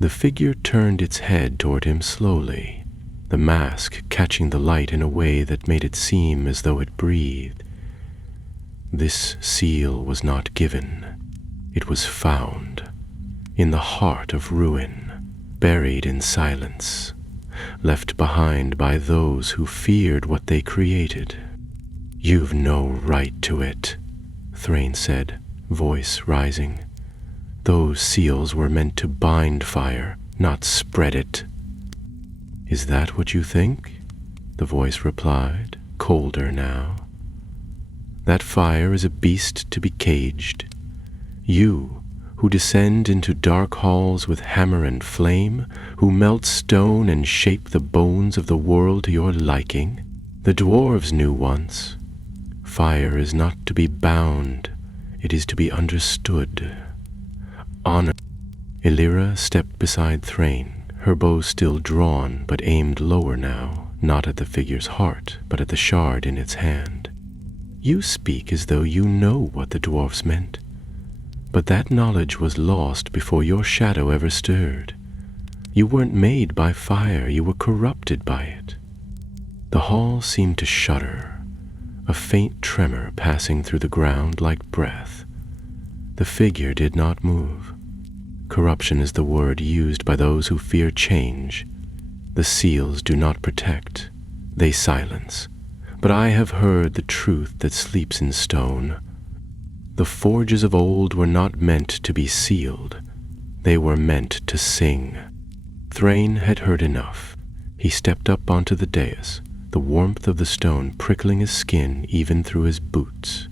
The figure turned its head toward him slowly, the mask catching the light in a way that made it seem as though it breathed. "This seal was not given. It was found. In the heart of ruin, buried in silence. left behind by those who feared what they created. "You've no right to it," Thrain said, voice rising. "Those seals were meant to bind fire, not spread it." "Is that what you think?" the voice replied, colder now. "That fire is a beast to be caged. You, who descend into dark halls with hammer and flame, who melt stone and shape the bones of the world to your liking. The dwarves knew once. Fire is not to be bound, it is to be understood. Honor." Elira stepped beside Thrain, her bow still drawn but aimed lower now, not at the figure's heart, but at the shard in its hand. "You speak as though you know what the dwarves meant. But that knowledge was lost before your shadow ever stirred. You weren't made by fire, you were corrupted by it." The hall seemed to shudder, a faint tremor passing through the ground like breath. The figure did not move. Corruption is the word used by those who fear change. The seals do not protect, they silence. But I have heard the truth that sleeps in stone. The forges of old were not meant to be sealed. They were meant to sing. Thrain had heard enough. He stepped up onto the dais, the warmth of the stone prickling his skin even through his boots.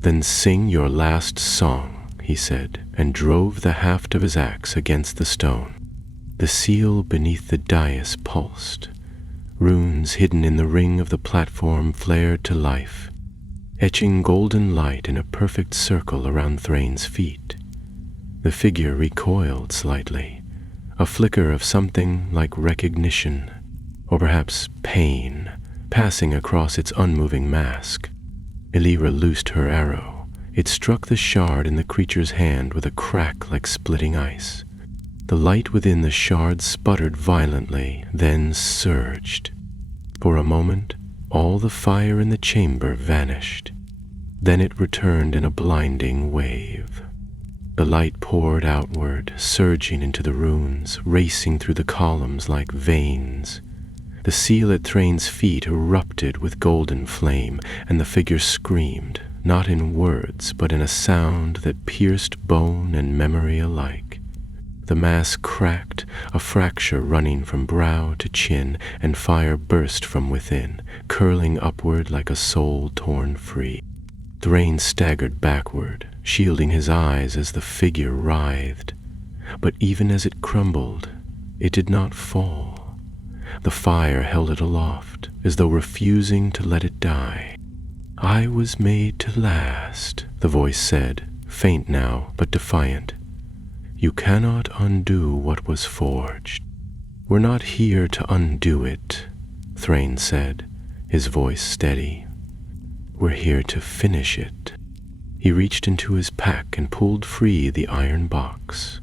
"Then sing your last song," he said, and drove the haft of his axe against the stone. The seal beneath the dais pulsed. Runes hidden in the ring of the platform flared to life, etching golden light in a perfect circle around Thrain's feet. The figure recoiled slightly, a flicker of something like recognition, or perhaps pain, passing across its unmoving mask. Elira loosed her arrow. It struck the shard in the creature's hand with a crack like splitting ice. The light within the shard sputtered violently, then surged. For a moment, all the fire in the chamber vanished. Then it returned in a blinding wave. The light poured outward, surging into the runes, racing through the columns like veins. The seal at Thrain's feet erupted with golden flame, and the figure screamed, not in words, but in a sound that pierced bone and memory alike. The mask cracked, a fracture running from brow to chin, and fire burst from within, curling upward like a soul torn free. Thrain staggered backward, shielding his eyes as the figure writhed. But even as it crumbled, it did not fall. The fire held it aloft, as though refusing to let it die. "I was made to last," the voice said, faint now but defiant. "You cannot undo what was forged." "We're not here to undo it," Thrain said, his voice steady. "We're here to finish it." He reached into his pack and pulled free the iron box.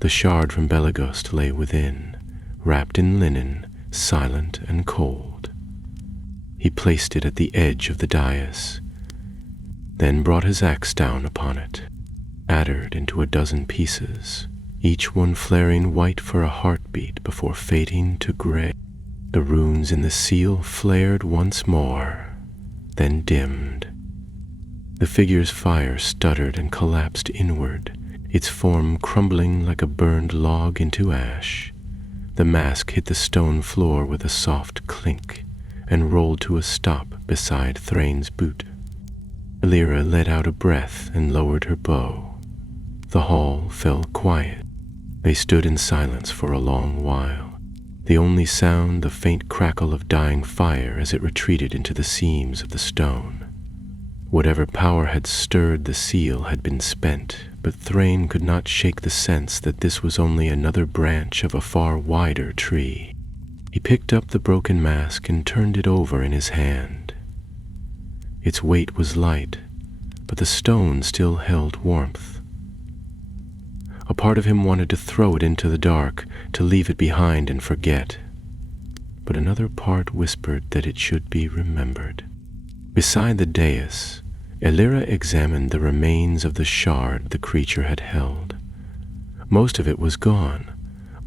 The shard from Belegost lay within, wrapped in linen, silent and cold. He placed it at the edge of the dais, then brought his axe down upon it, shattered into a dozen pieces, each one flaring white for a heartbeat before fading to gray. The runes in the seal flared once more, then dimmed. The figure's fire stuttered and collapsed inward, its form crumbling like a burned log into ash. The mask hit the stone floor with a soft clink and rolled to a stop beside Thrain's boot. Elira let out a breath and lowered her bow. The hall fell quiet. They stood in silence for a long while, the only sound the faint crackle of dying fire as it retreated into the seams of the stone. Whatever power had stirred the seal had been spent, but Thrain could not shake the sense that this was only another branch of a far wider tree. He picked up the broken mask and turned it over in his hand. Its weight was light, but the stone still held warmth. A part of him wanted to throw it into the dark, to leave it behind and forget. But another part whispered that it should be remembered. Beside the dais, Elira examined the remains of the shard the creature had held. Most of it was gone,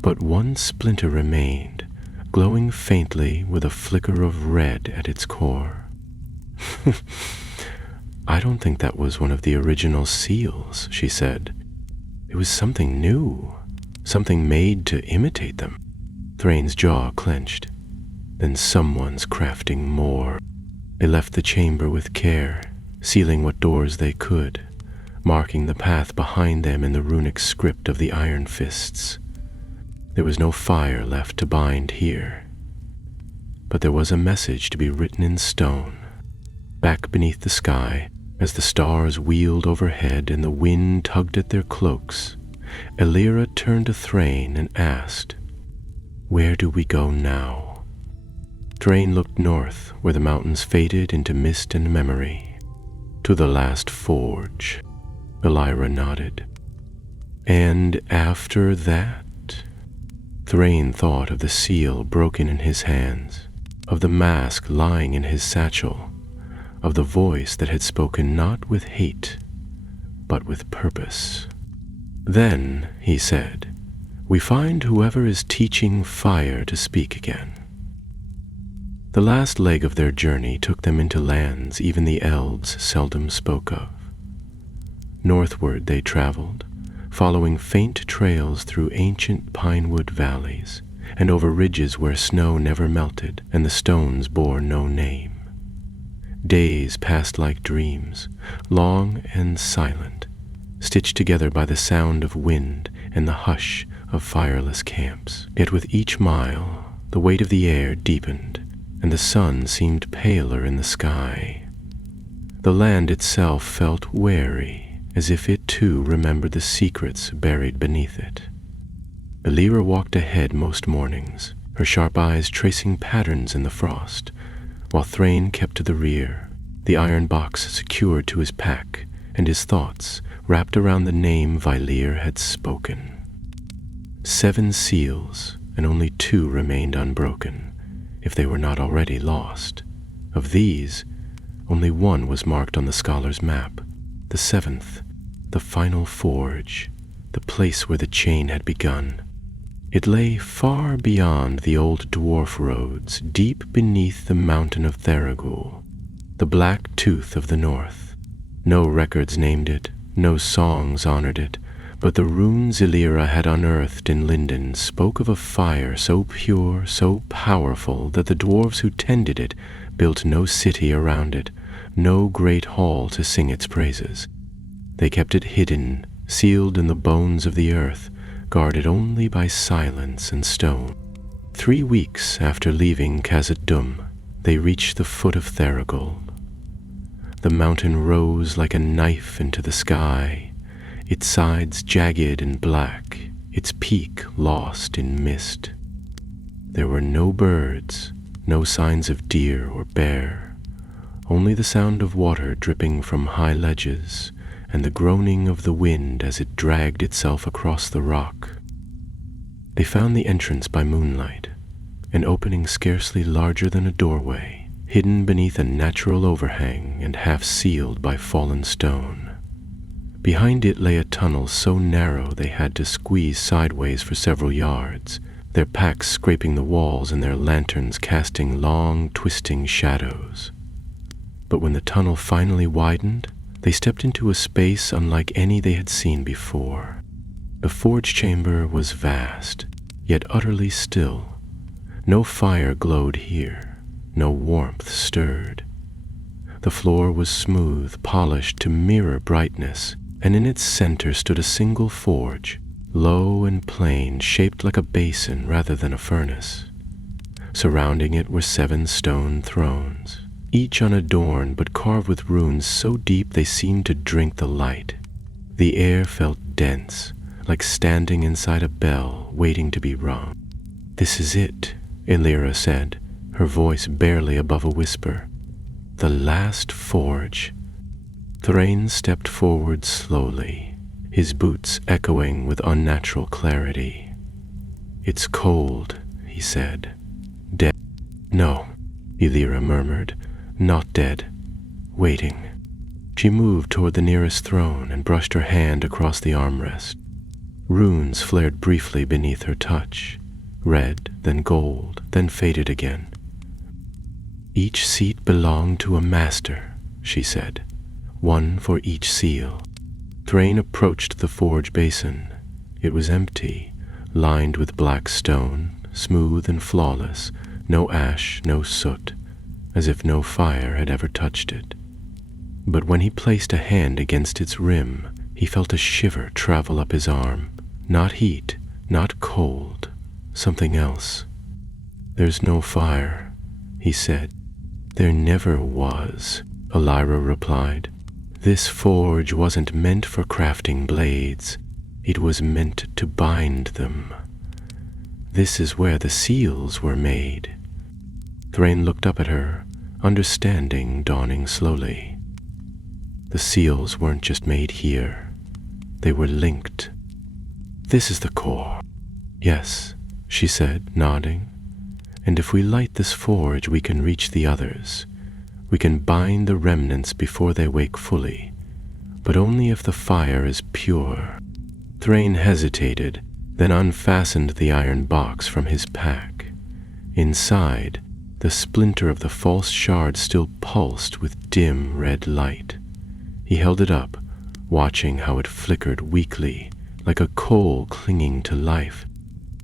but one splinter remained, glowing faintly with a flicker of red at its core. "I don't think that was one of the original seals," she said. "It was something new, something made to imitate them." Thrain's jaw clenched. "Then someone's crafting more." They left the chamber with care, sealing what doors they could, marking the path behind them in the runic script of the iron fists. There was no fire left to bind here, but there was a message to be written in stone. Back beneath the sky, as the stars wheeled overhead and the wind tugged at their cloaks, Elira turned to Thrain and asked, "Where do we go now?" Thrain looked north, where the mountains faded into mist and memory. "To the last forge," Elira nodded. "And after that?" Thrain thought of the seal broken in his hands, of the mask lying in his satchel, of the voice that had spoken not with hate, but with purpose. "Then," he said, "we find whoever is teaching fire to speak again." The last leg of their journey took them into lands even the elves seldom spoke of. Northward they traveled, following faint trails through ancient pinewood valleys and over ridges where snow never melted and the stones bore no name. Days passed like dreams, long and silent, stitched together by the sound of wind and the hush of fireless camps. Yet with each mile, the weight of the air deepened, and the sun seemed paler in the sky. The land itself felt wary, as if it too remembered the secrets buried beneath it. Elira walked ahead most mornings, her sharp eyes tracing patterns in the frost, while Thrain kept to the rear, the iron box secured to his pack and his thoughts wrapped around the name Valir had spoken. 7 seals, and only 2 remained unbroken, if they were not already lost. Of these, only 1 was marked on the scholar's map, the 7th, the final forge, the place where the chain had begun. It lay far beyond the old dwarf roads, deep beneath the mountain of Theragul, the black tooth of the north. No records named it, no songs honored it, but the runes Elira had unearthed in Linden spoke of a fire so pure, so powerful, that the dwarves who tended it built no city around it, no great hall to sing its praises. They kept it hidden, sealed in the bones of the earth, guarded only by silence and stone. 3 weeks after leaving Khazad-dûm, they reached the foot of Theragul. The mountain rose like a knife into the sky, its sides jagged and black, its peak lost in mist. There were no birds, no signs of deer or bear, only the sound of water dripping from high ledges, and the groaning of the wind as it dragged itself across the rock. They found the entrance by moonlight, an opening scarcely larger than a doorway, hidden beneath a natural overhang and half sealed by fallen stone. Behind it lay a tunnel so narrow they had to squeeze sideways for several yards, their packs scraping the walls and their lanterns casting long, twisting shadows. But when the tunnel finally widened, they stepped into a space unlike any they had seen before. The forge chamber was vast, yet utterly still. No fire glowed here, no warmth stirred. The floor was smooth, polished to mirror brightness, and in its center stood a single forge, low and plain, shaped like a basin rather than a furnace. Surrounding it were 7 stone thrones, each unadorned but carved with runes so deep they seemed to drink the light. The air felt dense, like standing inside a bell waiting to be rung. "This is it," Elira said, her voice barely above a whisper. "The last forge." Thrain stepped forward slowly, his boots echoing with unnatural clarity. "It's cold," he said. "Dead." "No," Elira murmured. "Not dead. Waiting." She moved toward the nearest throne and brushed her hand across the armrest. Runes flared briefly beneath her touch, red, then gold, then faded again. Each seat belonged to a master, she said, one for each seal. Thrain approached the forge basin. It was empty, lined with black stone, smooth and flawless, no ash, no soot, as if no fire had ever touched it. But when he placed a hand against its rim, he felt a shiver travel up his arm. Not heat, not cold, something else. "There's no fire," he said. "There never was," Elira replied. "This forge wasn't meant for crafting blades. It was meant to bind them. This is where the seals were made." Thrain looked up at her, understanding dawning slowly. The seals weren't just made here. They were linked. "This is the core." "Yes," she said, nodding. "And if we light this forge, we can reach the others. We can bind the remnants before they wake fully, but only if the fire is pure." Thrain hesitated, then unfastened the iron box from his pack. Inside, the splinter of the false shard still pulsed with dim red light. He held it up, watching how it flickered weakly, like a coal clinging to life.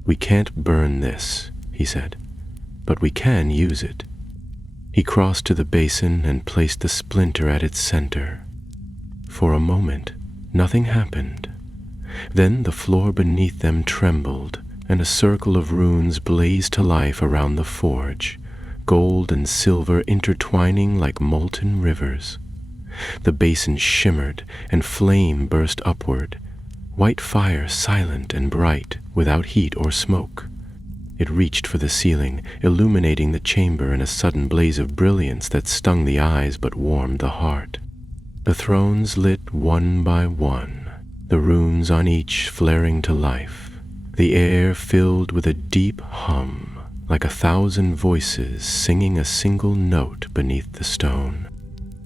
"We can't burn this," he said, "but we can use it." He crossed to the basin and placed the splinter at its center. For a moment, nothing happened. Then the floor beneath them trembled, and a circle of runes blazed to life around the forge, gold and silver intertwining like molten rivers. The basin shimmered, and flame burst upward, white fire silent and bright, without heat or smoke. It reached for the ceiling, illuminating the chamber in a sudden blaze of brilliance that stung the eyes but warmed the heart. The thrones lit one by one, the runes on each flaring to life. The air filled with a deep hum, like 1,000 voices singing a single note beneath the stone.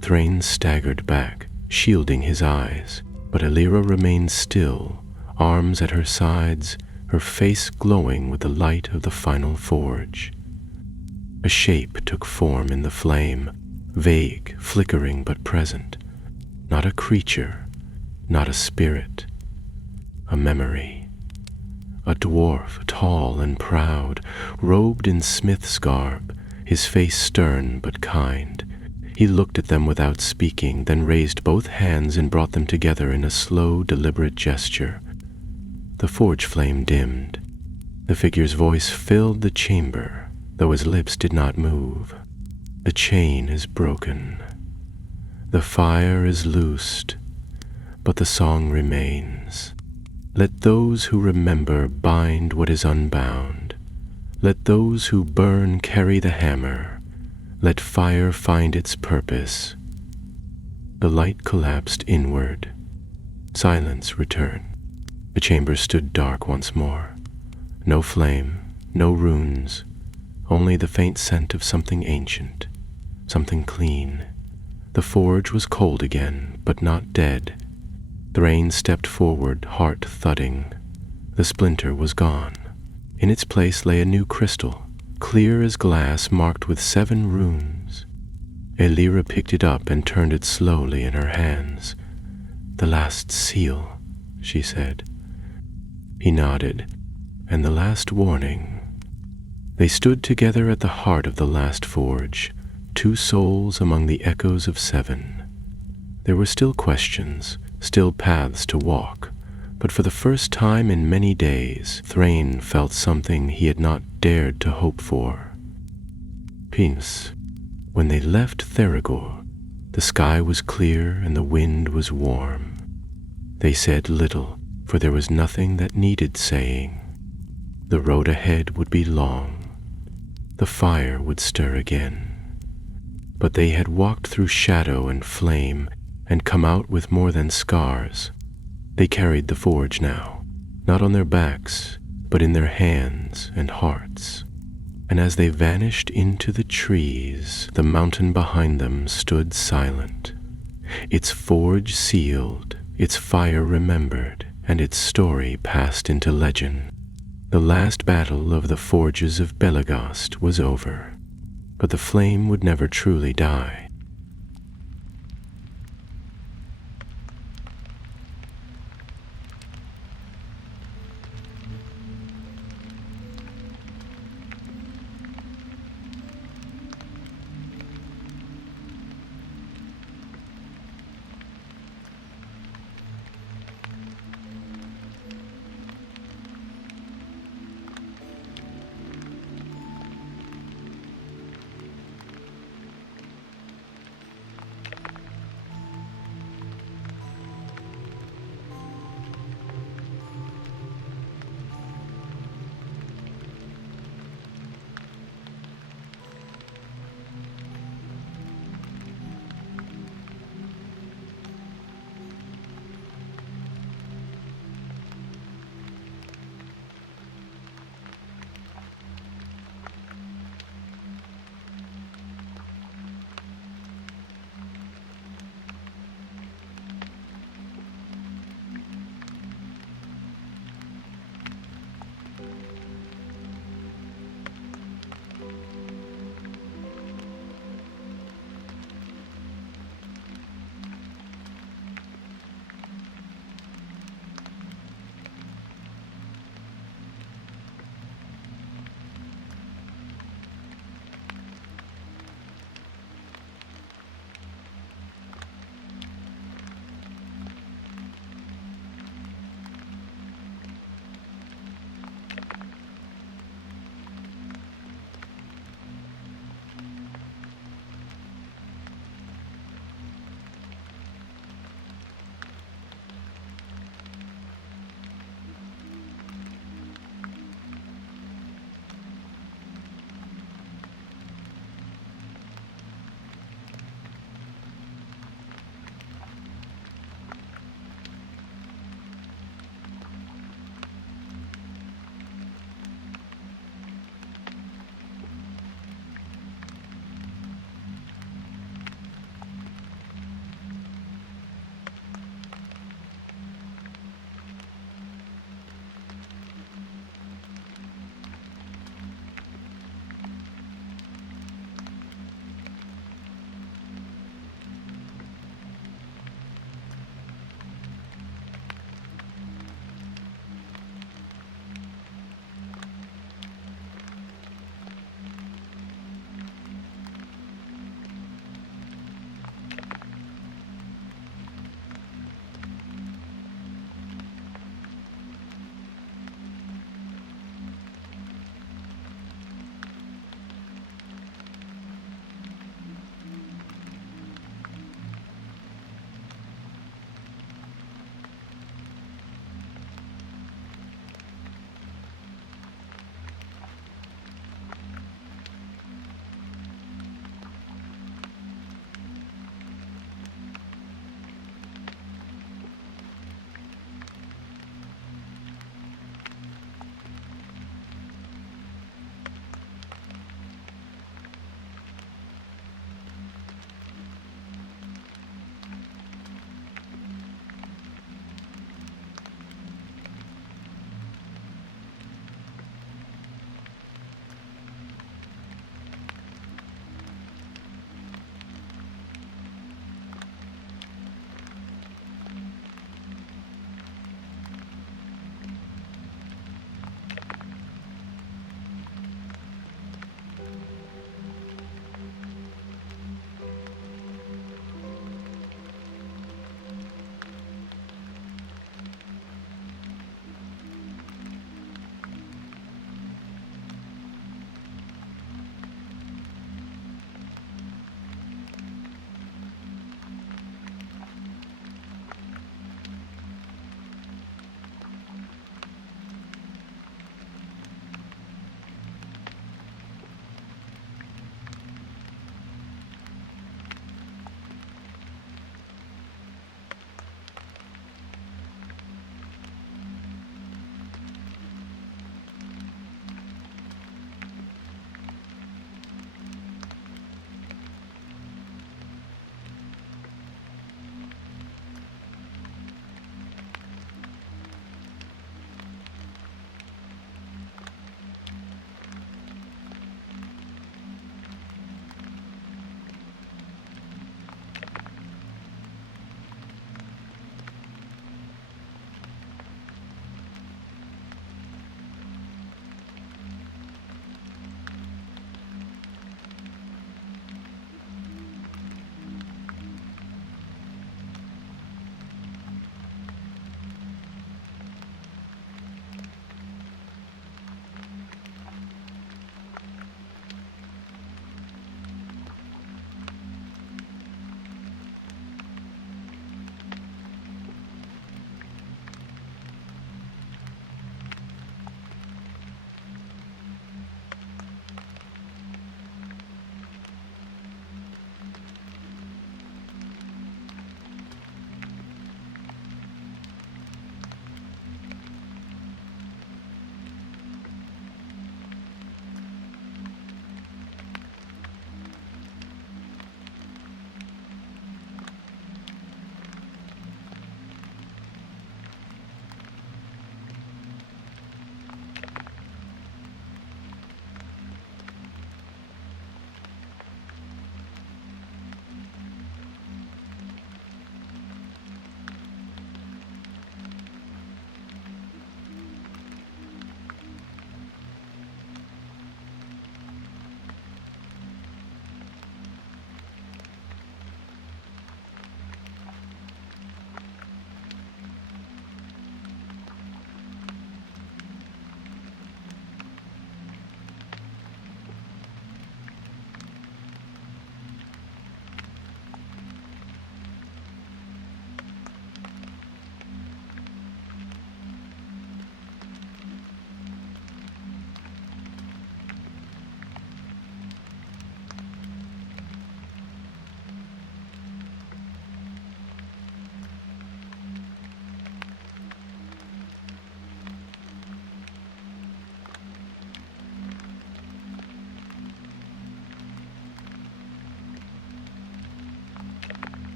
Thrain staggered back, shielding his eyes, but Elira remained still, arms at her sides, her face glowing with the light of the final forge. A shape took form in the flame, vague, flickering but present. Not a creature, not a spirit, a memory. A dwarf, tall and proud, robed in smith's garb, his face stern but kind. He looked at them without speaking, then raised both hands and brought them together in a slow, deliberate gesture. The forge flame dimmed. The figure's voice filled the chamber, though his lips did not move. "The chain is broken. The fire is loosed, but the song remains. Let those who remember bind what is unbound. Let those who burn carry the hammer. Let fire find its purpose." The light collapsed inward. Silence returned. The chamber stood dark once more. No flame, no runes, only the faint scent of something ancient, something clean. The forge was cold again, but not dead. Thrain stepped forward, heart thudding. The splinter was gone. In its place lay a new crystal, clear as glass, marked with 7 runes. Elira picked it up and turned it slowly in her hands. "The last seal," she said. He nodded, "and the last warning." They stood together at the heart of the last forge, 2 souls among the echoes of 7. There were still questions, still paths to walk, but for the first time in many days, Thrain felt something he had not dared to hope for. Peace. When they left Theragor, the sky was clear and the wind was warm. They said little, for there was nothing that needed saying. The road ahead would be long. The fire would stir again. But they had walked through shadow and flame and come out with more than scars. They carried the forge now, not on their backs, but in their hands and hearts. And as they vanished into the trees, the mountain behind them stood silent, its forge sealed, its fire remembered, and its story passed into legend. The last battle of the forges of Belegost was over, but the flame would never truly die.